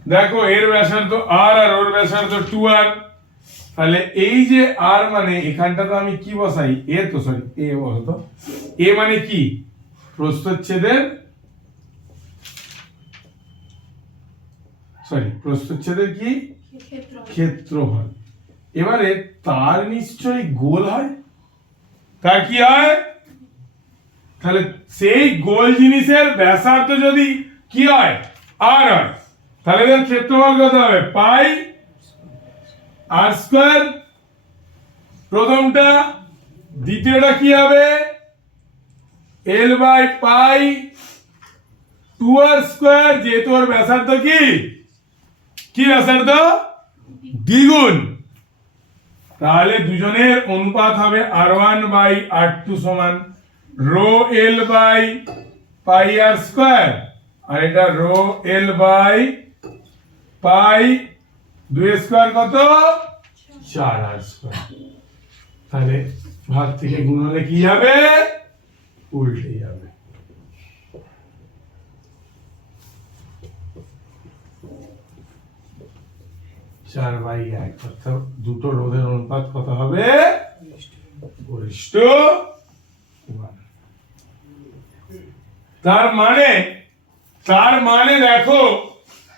দেখো এর ব্যাসার্ধ R আর ওর ব্যাসার্ধ 2R। তাহলে এই যে R মানে এখানটা তো আমি কি বসাই? A তো, সরি A বসাতো। A মানে কি? প্রস্থচ্ছেদের সরি প্রস্থচ্ছেদের কি ক্ষেত্রফল। এবারে তার নিশ্চয়ই গোল হয়, তার কি হয়, তাহলে সেই গোল জিনিসের ব্যাসার্ধ যদি কি হয় আর হয়, তাহলে এর ক্ষেত্রফল কত হবে পাই আর স্কয়ার প্রথমটা, দ্বিতীয়টা কি হবে এল বাই পাই 2r স্কয়ার, যেহেতু ওর ব্যাসার্ধ কি ব্যাসার্ধ দ্বিগুণ, তাহলে দুজনের অনুপাত হবে r1 বাই r2 সমান rho L by pi r square, আর এটা rho L by pi 2 square কত 4r স্কয়ার। তাহলে ভাগ থেকে গুণ হলে কি হবে উল্টে যাবে। চার বাই এক, অর্থাৎ দুটো রোধের অনুপাত কত হবে 4:1। তার মানে দেখো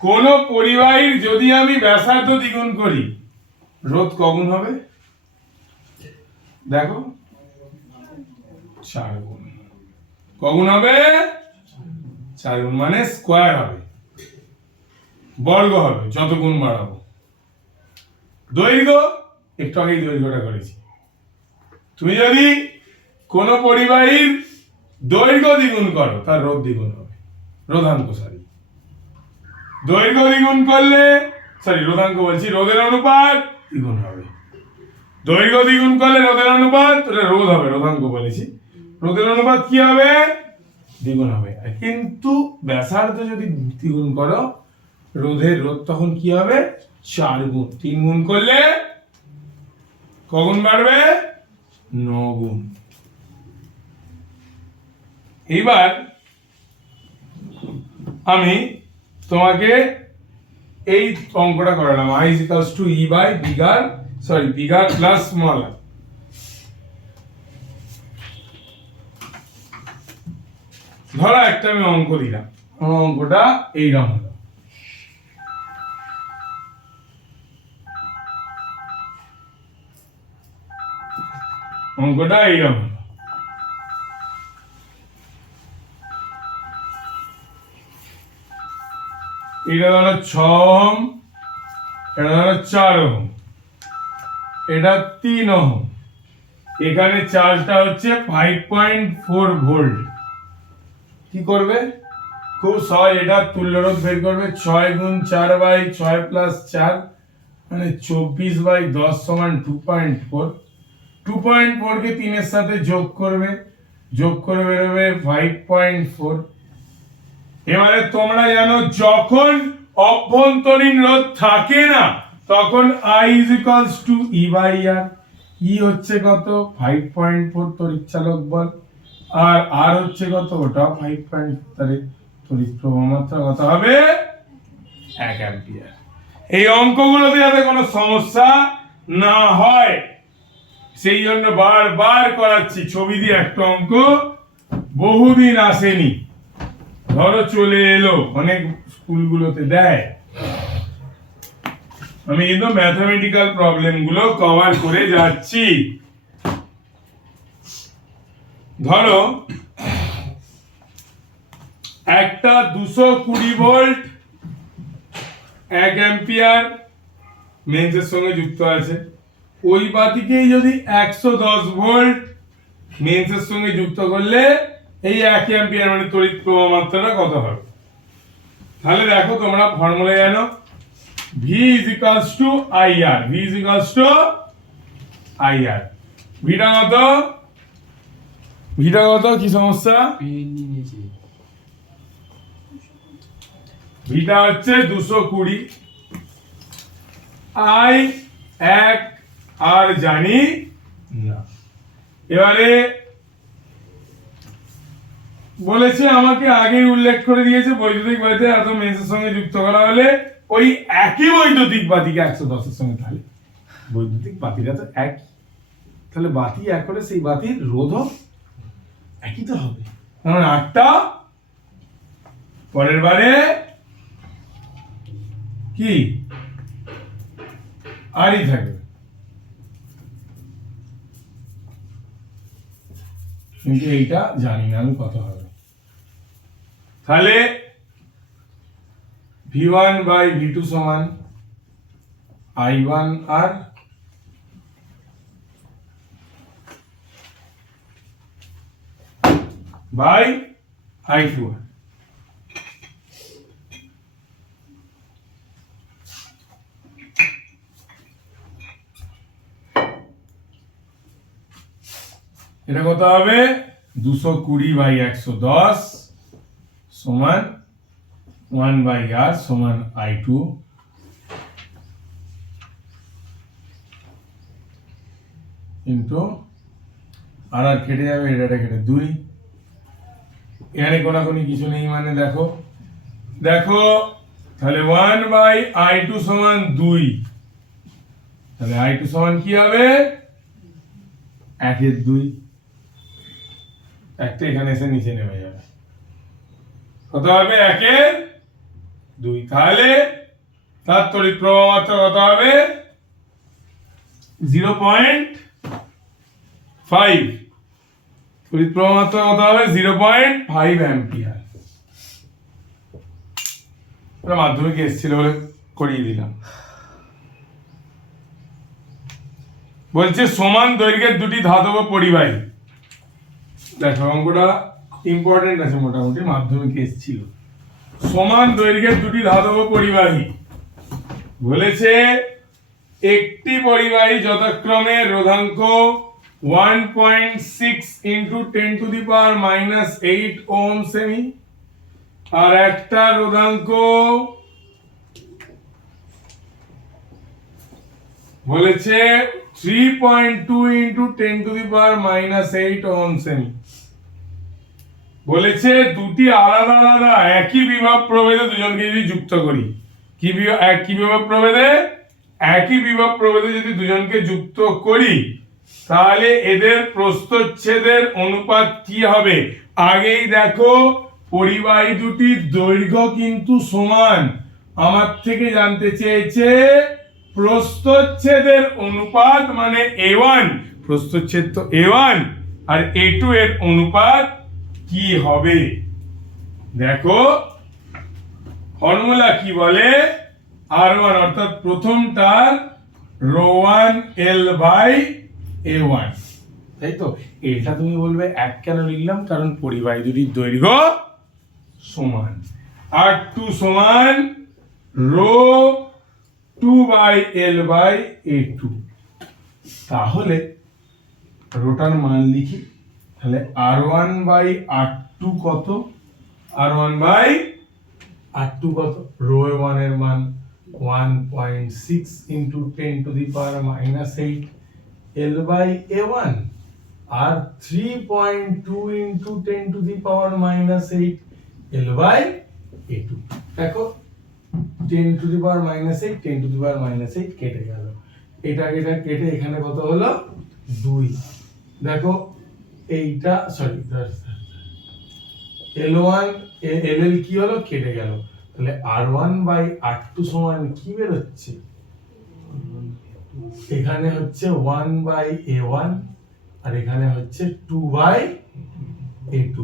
কোন পরিবাহীর যদি আমি ব্যাসার্ধ দ্বিগুণ করি রোধ কগুণ হবে, দেখো 4 গুণ। কগুণ হবে 4 গুণ, মানে স্কয়ার হবে, বর্গ হবে যত গুণ বাড়াবো। দৈর্ঘ্য একটু আগেই দৈর্ঘ্যটা করেছি, তুমি যদি কোন পরিবাহীর দৈর্ঘ্য দ্বিগুণ করো তার রোধ দ্বিগুণ হবে, রোধাঙ্ক দৈর্ঘ্য দ্বিগুণ করলে রোধাঙ্ক বলছি, রোধের অনুপাত দ্বিগুণ হবে। দৈর্ঘ্য দ্বিগুণ করলে রোধের অনুপাত, রোধ হবে, রোধাঙ্ক বলেছি, রোধের অনুপাত কি হবে দ্বিগুণ হবে। কিন্তু ব্যাসার্ধ যদি দ্বিগুণ করো রোধের রোধ তখন কি হবে 4 গুণ, 3 গুণ করলে কগুণ বাড়বে 9 গুণ। এইবার আমি তোমাকে এই অঙ্কটা করালাম, I = E by bigger plus smaller। ধরো একটা আমি অঙ্ক দিলাম, অঙ্কটা এইরকম হলো, অঙ্কটা এইরকম হলো, এটা হলো 6 ওহম, এটা হলো 4 ওহম, এটা 3 ওহম, এখানে চার্জটা হচ্ছে 5.4 ভোল্ট। কি করবে খুব সহজ, এটা তুল্যরোধ বের করবে, 6 গুণ 4 বাই 6 প্লাস 4 মানে 24 বাই 10 সমান 2.4, 2.4 কে 3 এর সাথে যোগ করে বেরোবে 5.4। এবারে তোমরা জানো যখন অভ্যন্তরীণ রোধ থাকে না তখন I = E by R, E হচ্ছে কত 5.4 তড়িৎচালক বল, আর R হচ্ছে কত ওটা 5.4, তাহলে তড়িৎ প্রবাহ মাত্রা কত হবে 1 অ্যাম্পিয়ার। এই অঙ্কগুলোতে যাতে কোনো সমস্যা না হয় সেই জন্য বারবার করাচ্ছি, ছবি দিয়ে একটা অঙ্ক বহুদিন আসেনি, ধরো চলে এলো, অনেক স্কুলগুলোতে দেয়, আমি কিন্তু ম্যাথমেটিক্যাল প্রবলেম গুলো কভার করে যাচ্ছি। ধরো একটা 220 ভোল্ট 1 অ্যাম্পিয়ার মেন্সের সঙ্গে যুক্ত আছে, ওই বাতিকেই যদি 110 ভোল্ট মেন্সের সঙ্গে যুক্ত করলে এই 1 অ্যাম্পিয়ার মানে তড়িৎ প্রবাহ মাত্রাটা কত হবে। তাহলে দেখো তোমরা ফর্মুলা জানো, V = IR, V = IR, ভিটা কত কি সমস্যা, ভিটা হচ্ছে 220, I 1 আর জানি না। এবারে বলেছে আমাকে আগেই উল্লেখ করে দিয়েছে বৈদ্যুতিক বাতিতে এত মেন্সের সঙ্গে যুক্ত করা হলে ওই একই বৈদ্যুতিক বাতিকে 110 এর সঙ্গে, তাহলে বৈদ্যুতিক বাতিটা তো এক, তাহলে বাতি এক হলে সেই বাতির রোধও একই তো হবে, কারণ 8টা পরের বারে কি আরই থাকবে, কিন্তু এইটা জানি না আমি কত হবে। তাহলে V1 বাই V2 সমান I1 আর বাই I2 আর। এটা কত হবে 220 বাই 110 সমান 1 বাই R সমান I2 ইন্টু আর আর কেটে যাবে, এটা কেটে 2, এখানে কোনাকুনি কিছু নেই মানে দেখো দেখো তাহলে 1 বাই I2 সমান 2, তাহলে I2 সমান কি হবে 1/2, একটা এখানে এসে নিচে নেমে যাবে, কত হবে 1/2, তাহলে তার তড়িৎ প্রবাহ মাত্রা কত হবে 0.5, তড়িৎ প্রবাহ মাত্রা কত হবে 0.5 অ্যাম্পিয়ার। এটা মাধ্যমিক এসেছিল বলে করিয়ে দিলাম। বলছে সমান দৈর্ঘ্যের দুটি ধাতব পরিবাহী, দেখো অঙ্কটা ইম্পর্টেন্ট আছে, মোটামুটি মাধ্যমিক এসেছিল। সমান দৈর্ঘ্যের দুটি ধাতব পরিবাহী বলেছে একটি পরিবাহী যথাক্রমে রোধাঙ্ক 1.6 ইন্টু 10⁻⁻8 ওহম সেমি আর একটা রোধাঙ্ক বলেছে 3.2 ইন্টু 10⁻⁸ ওহম সেমি। বলেছে দুটি আলাদা আলাদা একই বিভব প্রভেদে দুজনকে যদি যুক্ত করি, একই বিভব প্রভেদে যদি দুজনকে যুক্ত করি তাহলে এদের প্রস্থচ্ছেদের অনুপাত কি হবে। আগেই দেখো পরিবাহী দুটির দৈর্ঘ্য কিন্তু সমান, আমার থেকে জানতে চেয়েছে প্রস্থচ্ছেদের অনুপাত মানে A1, প্রস্থচ্ছেদ তো A1 আর A2 এর অনুপাত কি হবে। দেখো ফর্মুলা কি বলে, R1 অর্থাৎ প্রথমটার ρ1 L বাই A1, তাই তো। এটা তুমি বলবে এক কেন লিখলাম, কারণ পরিবাহী দুটির দৈর্ঘ্য সমান। R2 সমান ρ2 বাই L বাই A2, তাহলে রোটার মান লিখি, তাহলে R1 বাই R2 কত, R1 বাই R2 কত, ρ1 এর মান 1.6 ইন্টু 10⁻⁸ L বাই A1 আর 3.2 ইন্টু 10⁻⁸ L বাই A2। দেখো 10⁻⁸ 10⁻⁸ কেটে গেল, এটা কেটে এখানে কত হলো 2। দেখো এইটা সরি L1 LL কি হলো কেটে গেল, তাহলে R1 বাই R2 সমান কি বের হচ্ছে, এখানে হচ্ছে 1 বাই A1 আর এখানে হচ্ছে 2 বাই A2।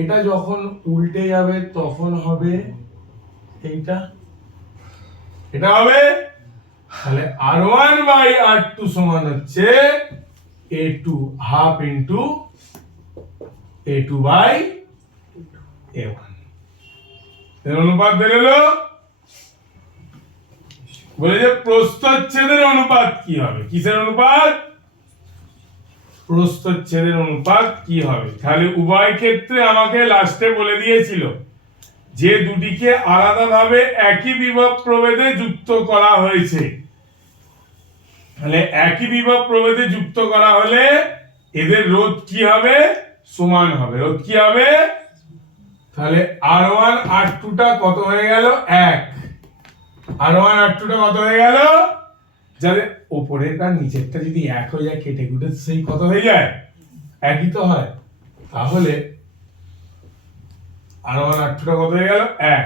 এটা যখন উল্টে যাবে তখন হবে এইটা, এটা হবে, তাহলে R1 বাই R2 সমান হচ্ছে A2 half into A2 by A1, এর অনুপাত বেরোলো। বলে যে প্রস্থচ্ছেদের অনুপাত কি হবে, কিসের অনুপাত, প্রস্থচ্ছেদের অনুপাত কি হবে। তাহলে উভয় ক্ষেত্রে আমাকে লাস্টে বলে দিয়েছিল যে দুটিকে আলাদাভাবে একই বিভব প্রভেদে যুক্ত করা হয়েছে, তাহলে একই বিভব প্রভেদে যুক্ত করা হলে এদের রোধ কি হবে, সমান হবে। রোধ কি হবে, তাহলে R1 R2 টা কত হয়ে গেল 1, R1 R2 টা কত হয়ে গেল, যাতে উপরের আর নিচেরটা যদি এক হয়ে যায় কেটে কুটে সেই কত হয়ে যায়, একই তো হয়। তাহলে R1 R2 টা কত হয়ে গেল 1,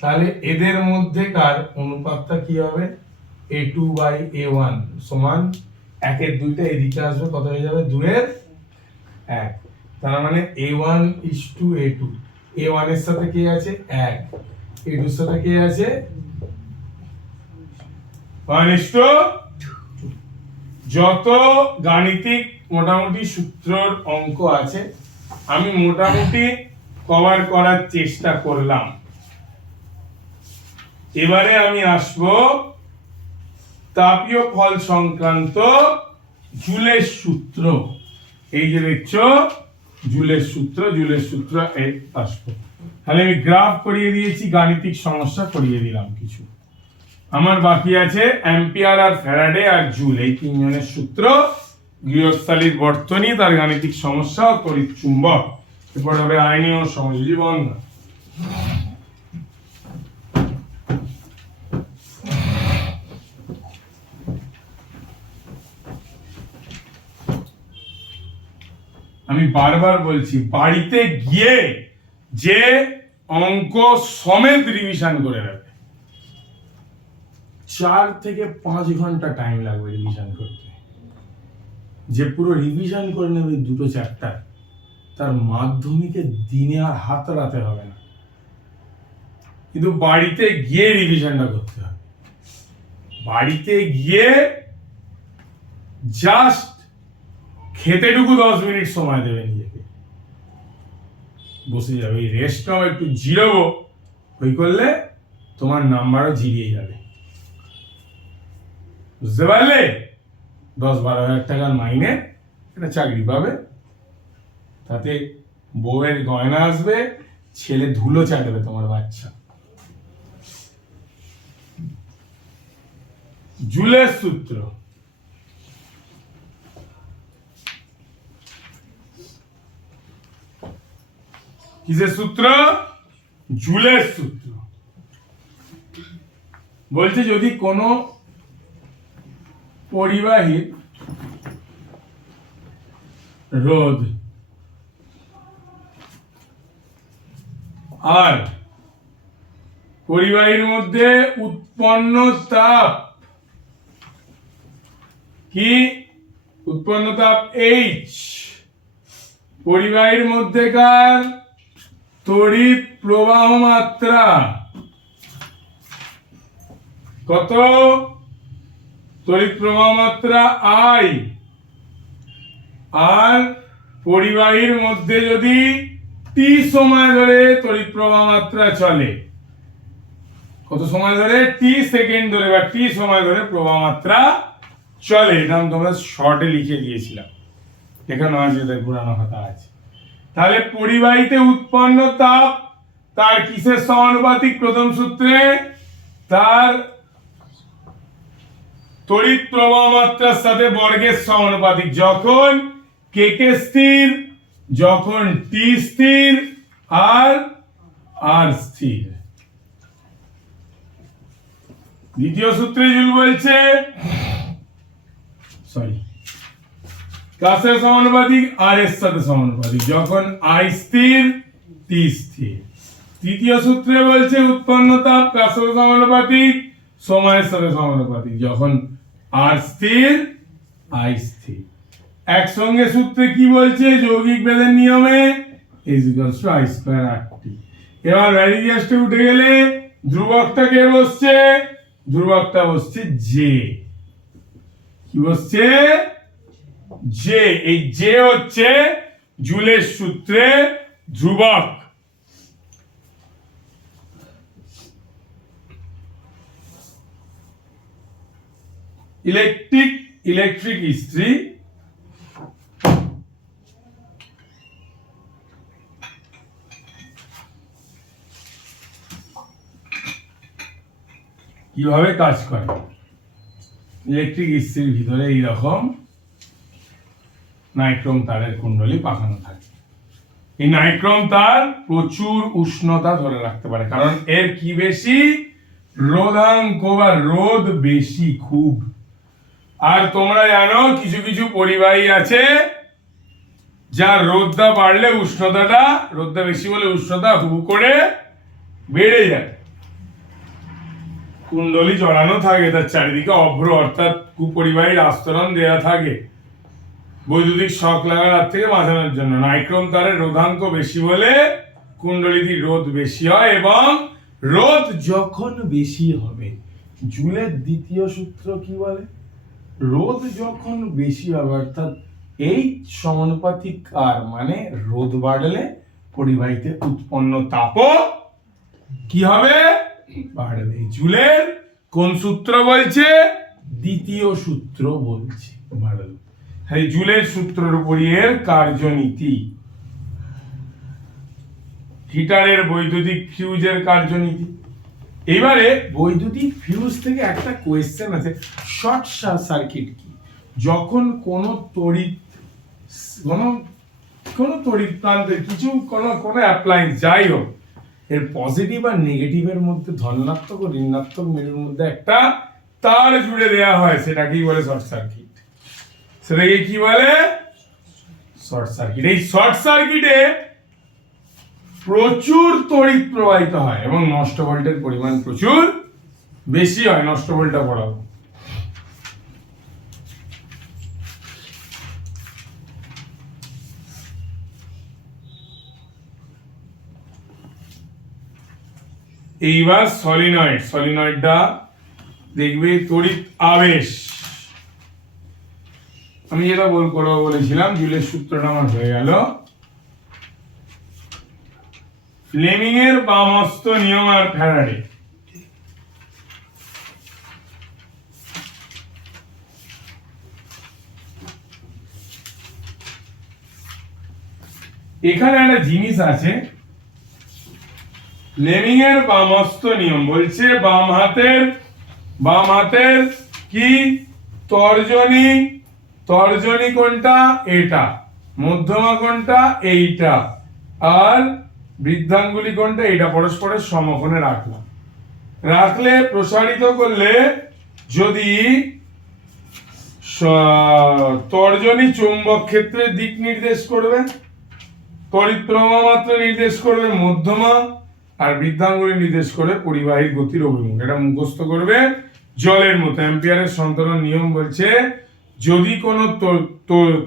তাহলে এদের মধ্যেকার অনুপাতটা কি হবে? A2 বাই A1 সমান 1-এর 2টা এদিকে আসবে, কত হয়ে যাবে? 2-এর 1। তার মানে A1 is to A2, A1 এর সাথে কি আছে? 1, A2 এর সাথে কি আছে? 1 is to 2। যত গাণিতিক মোটামুটি সূত্রর অঙ্ক আছে আমি মোটামুটি কভার করার চেষ্টা করলাম। এবারে আমি আসব তাপীয় ফল সংক্রান্ত জুলের সূত্র। এই যে দেখছো জুলের সূত্র এই আসবো। তাহলে আমি গ্রাফ করিয়ে দিয়েছি, গাণিতিক সমস্যা করিয়ে দিলাম কিছু। আমার বাকি আছে অ্যাম্পিয়ার আর ফ্যারাডে আর জুল, এই তিনজনের সূত্র, গৃহস্থালির বর্তনী, তার গাণিতিক সমস্যা, তড়িৎ চুম্বক। এরপর হবে আইনীয় সমযোজী বন্ধন। আমি বারবার বলছি বাড়িতে গিয়ে যে অঙ্ক সমেত রিভিশন করে রাখবে, 4 থেকে 5 ঘন্টা টাইম লাগবে রিভিশন করতে। যে পুরো রিভিশন করে নেবে দুটো চ্যাপ্টার, তার মাধ্যমিকে দিনে আর হাত রাতে হবে না, কিন্তু বাড়িতে গিয়ে রিভিশনটা করতে হবে। বাড়িতে গিয়ে জাস্ট খেতেটুকু 10 মিনিট সময় দেবে, নিজেকে বসে যাবে, এই রেস্টটাও একটু জিরোবো, ওই করলে তোমার নাম্বারও জিরিয়ে যাবে। বুঝতে পারলে? 10-12 হাজার টাকার মাইনে একটা চাকরি পাবে, তাতে বউয়ের গয়না আসবে, ছেলে ধুলো চাটবে তোমার বাচ্চা। জুলের সূত্র। কিসের সূত্র? জুলের সূত্র। বলছে যদি কোনো পরিবাহীর রোধ আর পরিবাহীর মধ্যে উৎপন্ন তাপ কি? উৎপন্ন তাপ H, পরিবাহীর মধ্যেকার তড়িৎ প্রবাহ মাত্রা কত? তড়িৎ প্রবাহ মাত্রা I, আর পরিবাহীর মধ্যে যদি t সময় ধরে তড়িৎ প্রবাহ মাত্রা চলে, কত সময় ধরে? t সেকেন্ড ধরে বা t সময় ধরে প্রবাহ মাত্রা চলে। এটা আমি তোমরা শর্টে লিখে দিয়েছিলাম, এখানে আছে, তাই পুরানো খাতা আছে। তাহলে পরিবাহীতে উৎপন্ন তাপ তার কিসের সমানুপাতিক? প্রথম সূত্রে তার তড়িৎ প্রবাহ মাত্রার সাথে বর্গের সমানুপাতিক। যখন কে কে স্থির, যখন টি স্থির আর আর স্থির। দ্বিতীয় সূত্রে জুল বলছে কাছের সমানুপাতিক আর এর সাথে সমানুপাতিক, যখন আই স্থির টি স্থির। তৃতীয় সূত্রে বলছে উৎপন্ন তাপ কাছের সমানুপাতিক সময়ের সাথে সমানুপাতিক, যখন আর স্থির আই স্থির। একসঙ্গে সূত্রে কি বলছে? যৌগিক বেদের নিয়মে I²RT। এবার রেডিয়াসটা উঠে গেলে ধ্রুবকটা কে বসছে? ধ্রুবকটা বসছে জে। কি বসছে? জে। এই জে হচ্ছে জুলের সূত্রে ধ্রুবক। ইলেকট্রিক ইস্ত্রি কিভাবে কাজ করে? ইলেকট্রিক ইস্ত্রির ভিতরে এইরকম নাইক্রোম তারের কুণ্ডলী পাকানো থাকে। এই নাইক্রোম তার প্রচুর উষ্ণতা ধরে রাখতে পারে, কারণ এর কি বেশি? রোধাঙ্ক বা রোধ বেশি খুব। আর তোমরা জানো কিছু কিছু পরিবাহী আছে যার রোধটা বাড়লে উষ্ণতাটা, রোধটা বেশি বলে উষ্ণতা হু করে বেড়ে যায়। কুণ্ডলী জড়ানো থাকে, তার চারিদিকে অভ্র অর্থাৎ কুপরিবাহীর আস্তরণ দেয়া থাকে বৈদ্যুতিক শক লাগার হাত থেকে বাঁচানোর জন্য। নাইক্রোম তারের রোধাঙ্ক বেশি বলে কুণ্ডলীটির রোধ বেশি হয়, এবং রোধ যখন বেশি হবে, জুলের দ্বিতীয় সূত্র কি বলে? রোধ যখন বেশি হবে অর্থাৎ H সমানুপাতিক R, মানে রোধ বাড়লে পরিবাহীতে উৎপন্ন তাপও কি হবে? বাড়বে। জুলের কোন সূত্র বলছে? দ্বিতীয় সূত্র বলছে বাড়বে। এই জুলের সূত্রের উপরই এর কার্যনীতি। হিটারের বৈদ্যুতিক ফিউজের কার্যনীতি। এবারে বৈদ্যুতিক ফিউজ থেকে একটা কোয়েশ্চেন আছে, শর্ট সার্কিট কি? যখন কোনো তড়িৎ প্রান্তে কিছু কোনো অ্যাপ্লায়েন্স যাই হোক, এর পজিটিভ আর নেগেটিভের মধ্যে, ধনাত্মক ও ঋণাত্মক মেরুর মধ্যে একটা তার জুড়ে দেওয়া হয়, সেটাকেই বলে শর্ট সার্কিট। সেটাকে কি বলে? Short circuit. এই শর্ট সার্কিটে প্রচুর তড়িৎ প্রবাহিত হয় এবং নষ্ট ভোল্টের পরিমাণ প্রচুর বেশি হয়। নষ্ট ভোল্টটা পড়াবো। এইবার সলিনয়েডটা দেখবে তড়িৎ আবেশ। আমি যেটা বলেছিলাম, জুলের সূত্রটা আমার হয়ে গেল। ফ্লেমিং এর বামহস্ত নিয়ম আর ফ্যারাডে। এখানে একটা জিনিস আছে, ফ্লেমিং এর বামহস্ত নিয়ম বলছে বাম হাতের কি তর্জনী কোনটা? এটা। মধ্যমা কোনটা? এইটা। আর বৃদ্ধাঙ্গুলি কোনটা? এটা। পরস্পরের সমকোণে রাখলে প্রসারিত করলে যদি তর্জনী চৌম্বক ক্ষেত্রের দিক নির্দেশ করবে, তড়িৎ প্রবাহ মাত্রা নির্দেশ করবে মধ্যমা, আর বৃদ্ধাঙ্গুলি নির্দেশ করে পরিবাহীর গতির অভিমুখ। এটা মুখস্থ করবে জলের মতো। অ্যাম্পিয়ারের সন্তরণ নিয়ম বলছে যদি কোনো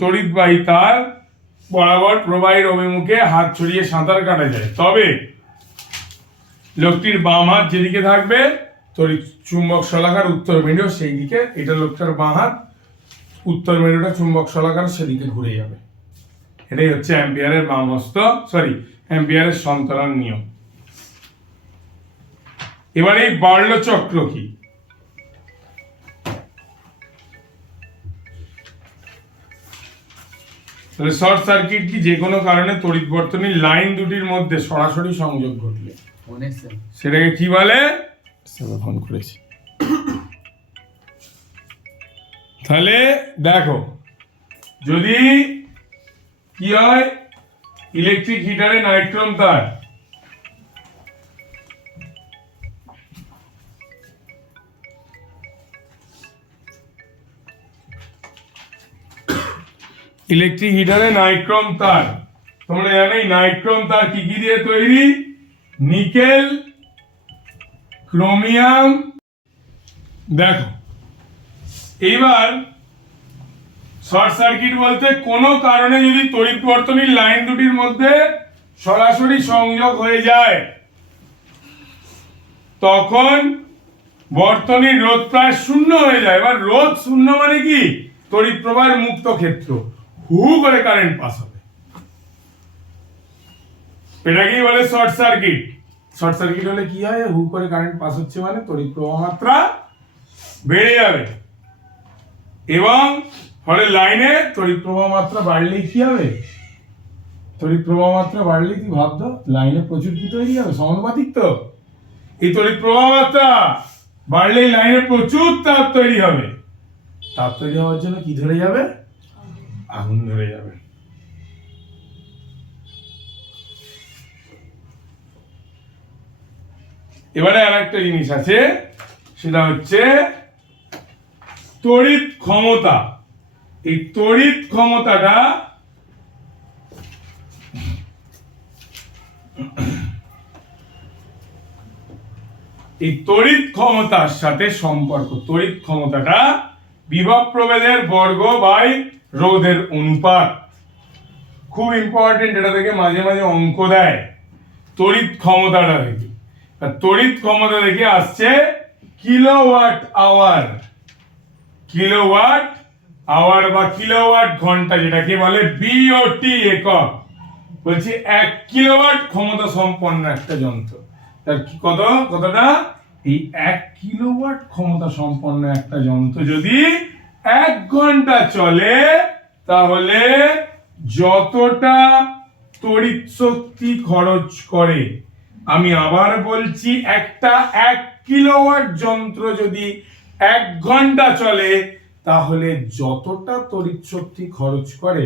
তড়িৎবাহী তার বরাবর প্রবাহীর অভিমুখে হাত ছড়িয়ে সাঁতার কাটা যায়, তবে লোকটির বাম হাত যেদিকে থাকবে তড়িৎ চুম্বক শলাকার উত্তর মেরু সেই দিকে, এটা লোকটার বাম হাত, উত্তর মেরুটা চুম্বক শলাকার সেদিকে ঘুরে যাবে। এটাই হচ্ছে অ্যাম্পিয়ারের সন্তরণ নিয়ম। এবার এই বার্লো চক্র কি? তাহলে শর্ট সার্কিট কি? যে কোনো কারণে তড়িৎ বর্তনীর লাইন দুটির মধ্যে সরাসরি সংযোগ ঘটলে সেটাকে কি বলে? ফোন করেছি। তাহলে দেখো, যদি কি হয়, ইলেকট্রিক হিটারে নাইট্রোম তার, ইলেকট্রিক হিটারে নাইট্রোম তার, তোমরা জানো নাইট্রোম তার কি কি দিয়ে তৈরি? Nickel, chromium. দেখো, এইবার শর্ট সার্কিট বলতে কোনো কারণে যদি তড়িৎ বর্তনীর লাইন দুটির মধ্যে সরাসরি সংযোগ হয়ে যায়, তখন বর্তনীর রোধ প্রায় শূন্য হয়ে যায়। এবার রোধ শূন্য মানে কি? তড়িৎ প্রবাহের মুক্ত ক্ষেত্র, হু করে কারেন্ট পাস হবে। এটাকেই বলে শর্ট সার্কিট। শর্ট সার্কিট হলে কি হয়? হু করে কারেন্ট পাস হচ্ছে মানে তড়িৎ প্রবাহ মাত্রা বেড়ে যাবে, এবং ফলে লাইনে তড়িৎ প্রবাহ মাত্রা বাড়লে কি হবে? তড়িৎ প্রবাহ মাত্রা বাড়লে কি ভাবতো? লাইনে প্রচুর কি তৈরি হবে? সমানুপাতিক তো। এই তড়িৎ প্রবাহ মাত্রা বাড়লেই লাইনে প্রচুর তাপ তৈরি হবে। তাপ তৈরি হওয়ার জন্য কি ধরে যাবে? আগুন ধরে যাবে। এবারে আর একটা জিনিস আছে, সেটা হচ্ছে তড়িৎ ক্ষমতা। এই তড়িৎ ক্ষমতাটা এই তড়িৎ ক্ষমতার সাথে সম্পর্ক। তড়িৎ ক্ষমতাটা বিভব প্রভেদের বর্গ বাই রোধের অনুপাত। খুব ইম্পর্টেন্ট, এটা থেকে মাঝে মাঝে অঙ্ক দেয়। তড়িৎ ক্ষমতাটা দেখি, তড়িৎ ক্ষমতা দেখে আসছে কিলোওয়াট আওয়ার। কিলোওয়াট আওয়ার বা কিলোওয়াট ঘন্টা, যেটাকে বলে বিওটি একক। বলছি 1 কিলোওয়াট ক্ষমতা সম্পন্ন একটা যন্ত্র, তার কতটা, এই 1 কিলোওয়াট ক্ষমতা সম্পন্ন একটা যন্ত্র যদি 1 ঘন্টা চলে, তাহলে যতটা তড়িৎ শক্তি খরচ করে, আমি আবার বলছি, একটা 1 কিলোওয়াট যন্ত্র যদি 1 ঘন্টা চলে, তাহলে যতটা তড়িৎ শক্তি খরচ করে,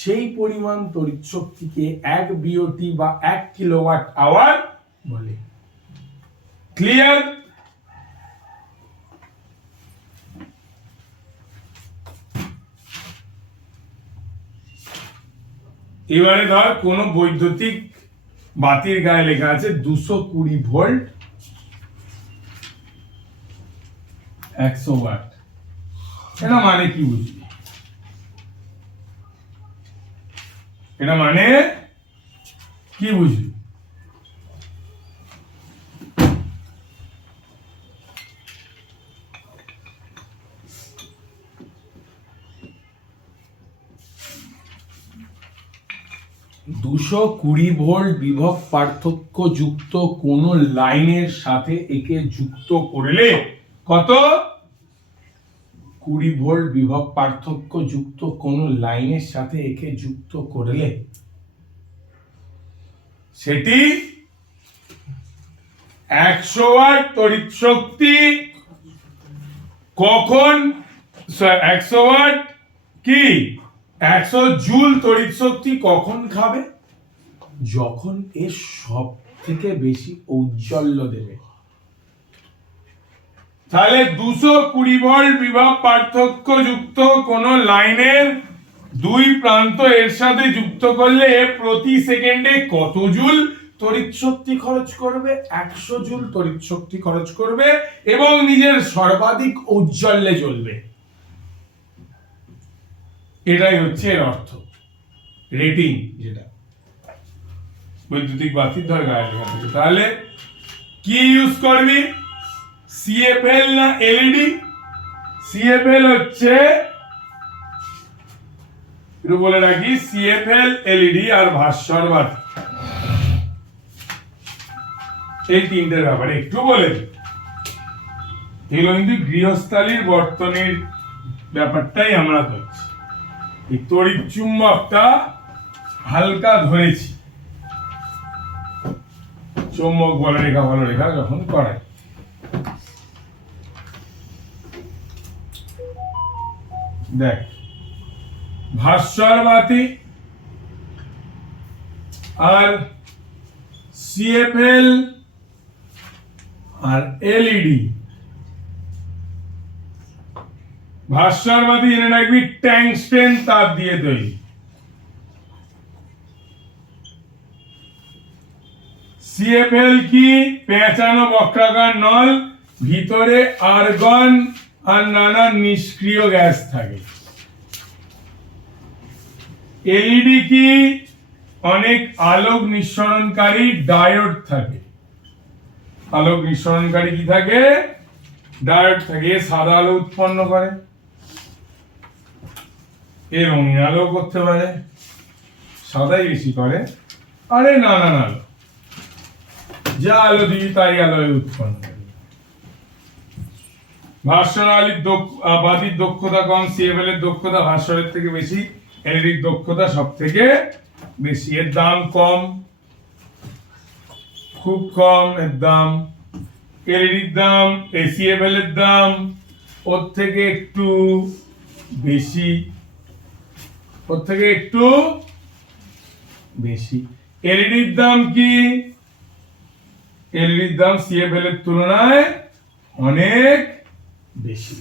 সেই পরিমাণ তড়িৎ শক্তিকে 1 বিওটি বা 1 কিলোওয়াট আওয়ার বলে। ক্লিয়ার? এবারে ধর কোন বৈদ্যুতিক বাতির গায়ে লেখা আছে 220 ভোল্ট 100 ওয়াট। এটা মানে কি বুঝলি? এটা মানে কি বুঝলি? 220 ভোল্ট বিভব পার্থক্য যুক্ত কোন লাইনের সাথে একে যুক্ত করলে কত? 20 ভোল্ট বিভব পার্থক্য যুক্ত কোন লাইনের সাথে একে যুক্ত করলে সেটি 100 ওয়াট তড়িৎ শক্তি কখন 100 ওয়াট কি 100 জুল তড়িৎ শক্তি কখন খাবে? যখন এর সব থেকে বেশি ঔজ্জ্বল্য দেবে। তাহলে 220 ভোল্ট বিভব পার্থক্য যুক্ত কোন লাইনের দুই প্রান্ত এর সাথে যুক্ত করলে প্রতি সেকেন্ডে কত জুল তড়িৎ শক্তি খরচ করবে? 100 জুল তড়িৎ শক্তি খরচ করবে এবং নিজের সর্বাধিক ঔজ্জ্বল্যে জ্বলবে। এটাই হচ্ছে এর অর্থ। রেটিং যেটা বৈদ্যুতিক বাতির ধর গায়ে লেখা থাকে। তাহলে কি ইউজ করবি? সিএফএল না এলইডি? সিএফএল হচ্ছে, একটু বলে রাখি, সিএফএল এলইডি আর ভাস্বর বাতি, এই তিনটের ব্যাপারে একটু বলে দিই। এগুলো কিন্তু গৃহস্থালীর বর্তনীর ব্যাপারটাই আমরা করছি। এই তড়িৎ চুম্বকটা হালকা ধরেছি, চুম্বক বলে রেখা ভালো রেখা যখন করায়। দেখ, ভাস্বর বাতি আর সিএফএল আর এলইডি। ভাস্বর বাতি জেনে রাখবি ট্যাংস্টেন তার দিয়ে তৈরি। সিএফএল কি? পেঁচানো বক্রাকার নল, ভিতরে আর্গন আর নানা নিষ্ক্রিয় গ্যাস থাকে। এলইডি কি? অনেক আলোক নিঃসরণকারী ডায়োড থাকে। আলোক নিঃসরণকারী কি থাকে? ডায়োড থাকে। সাদা আলো উৎপন্ন করে, এর রঙিন আলো করতে পারে, সাদাই বেশি করে, আরে নানান আলো, যা আলো দিবি তাই আলো উৎপন্ন করে। ভাস্বর বাতির দক্ষতা কম, সিএফএল এর দক্ষতা ভাস্বরের থেকে বেশি, এলইডির দক্ষতা সব থেকে বেশি। এর দাম কম, খুব কম এর দাম। এলইডির দাম, সিএফএল এর দাম ওর থেকে একটু বেশি, ওর থেকে একটু বেশি। এলইডির দাম কি? এলইডির দাম সিএফএল এর তুলনায় অনেক বেশি।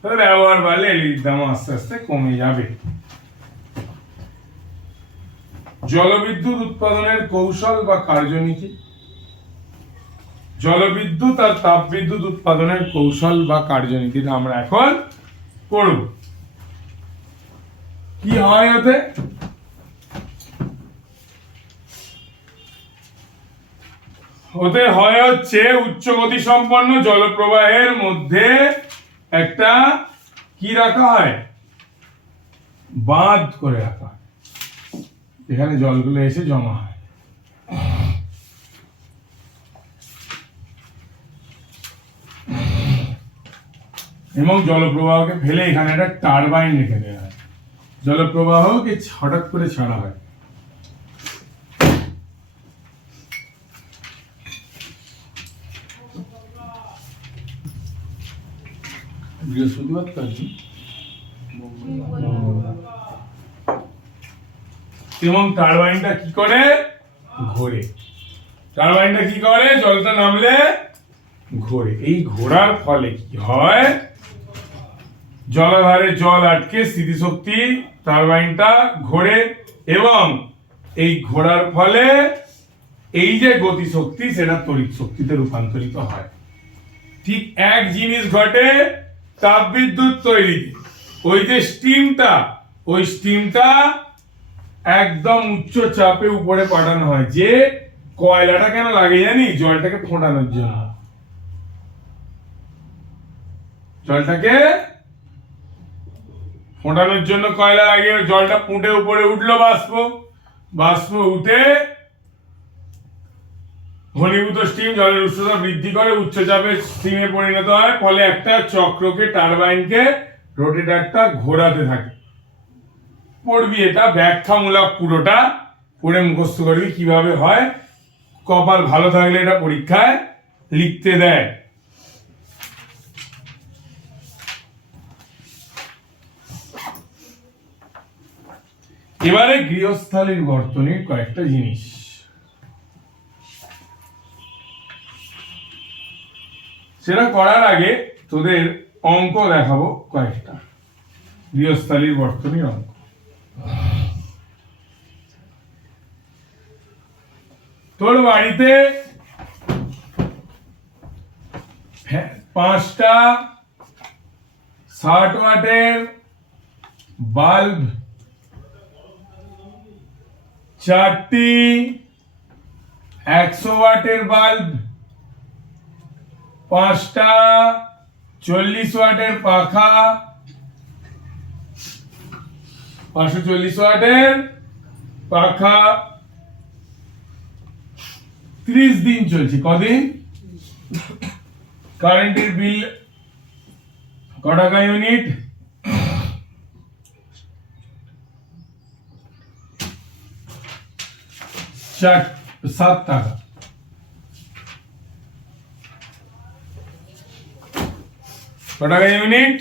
তবে ব্যবহার বাড়লে এলইডির দাম আস্তে আস্তে কমে যাবে। জলবিদ্যুৎ উৎপাদনের কৌশল বা কার্যনীতি। জলবিদ্যুৎ আর তাপবিদ্যুৎ উৎপাদনের কৌশল বা কার্যনীতিটা আমরা এখন পড়ব। কি হয় ওতে? ওতে হয় হচ্ছে উচ্চ গতি সম্পন্ন জলপ্রবাহের মধ্যে একটা কি রাখা হয়, বাঁধ করে রাখা হয়, এখানে জলগুলো এসে জমা হয়। এবং জলপ্রবাহকে ফেলে এখানে একটা টারবাইন রেখে দেওয়া হয়, জলপ্রবাহকে হঠাৎ করে ছাড়া হয়। বৃহস্পতিবার কাজী এবং টারবাইনটা কি করে, ঘোরে। টারবাইনটা কি করে, জলটা নামলে ঘোরে। এই ঘোরার ফলে কি হয়, জলাধারে জল আটকে স্থিতিশক্তি টারবাইনটা ঘোরে এবং এই ঘোরার ফলে এই যে গতিশক্তি সেটা তড়িৎ শক্তিতে রূপান্তরিত হয়। ঠিক এক জিনিস ঘটে তাপবিদ্যুৎ তৈরিতে। ওই যে স্টিমটা, ওই স্টিমটা একদম উচ্চ চাপে উপরে পাঠানো হয়। যে কয়লাটা কেন লাগে জানি, জলটাকে ফোটানোর জন্য। জলটাকে ফোটানোর জন্য কয়লা লাগে। জলটা ফুটে উপরে উঠলো, বাষ্প, বাষ্প উঠে ঘনীভূত স্টিম জলের উষ্ণতা বৃদ্ধি করে, উচ্চ চাপের স্টিমে পরিণত হয়। ফলে একটা চক্রকে, টারবাইনকে, রোটেটরটা ঘোরাতে থাকে। পড়বি, এটা ব্যাখ্যামূলক পুরোটা পড়ে মুখস্থ করবি কিভাবে হয়। কপাল ভালো থাকলে এটা পরীক্ষায় লিখতে দেয়। এবারে গৃহস্থালির বর্তনীর কয়েকটা জিনিস। সেটা করার আগে তোদের অঙ্ক দেখাবো কয়েকটা, গৃহস্থালির বর্তনীর অঙ্ক। তোর বাড়িতে 5টা 60 ওয়াটের বাল্ব, 4টি 100 ওয়াটের বাল্ব, 5টা 40 ওয়াটের পাখা, 540 ওয়াটের পাখা 30 দিন চলছে। কদিন? কারেন্টের বিল ক টাকা ইউনিট? 7 টাকা। ক টাকা ইউনিট?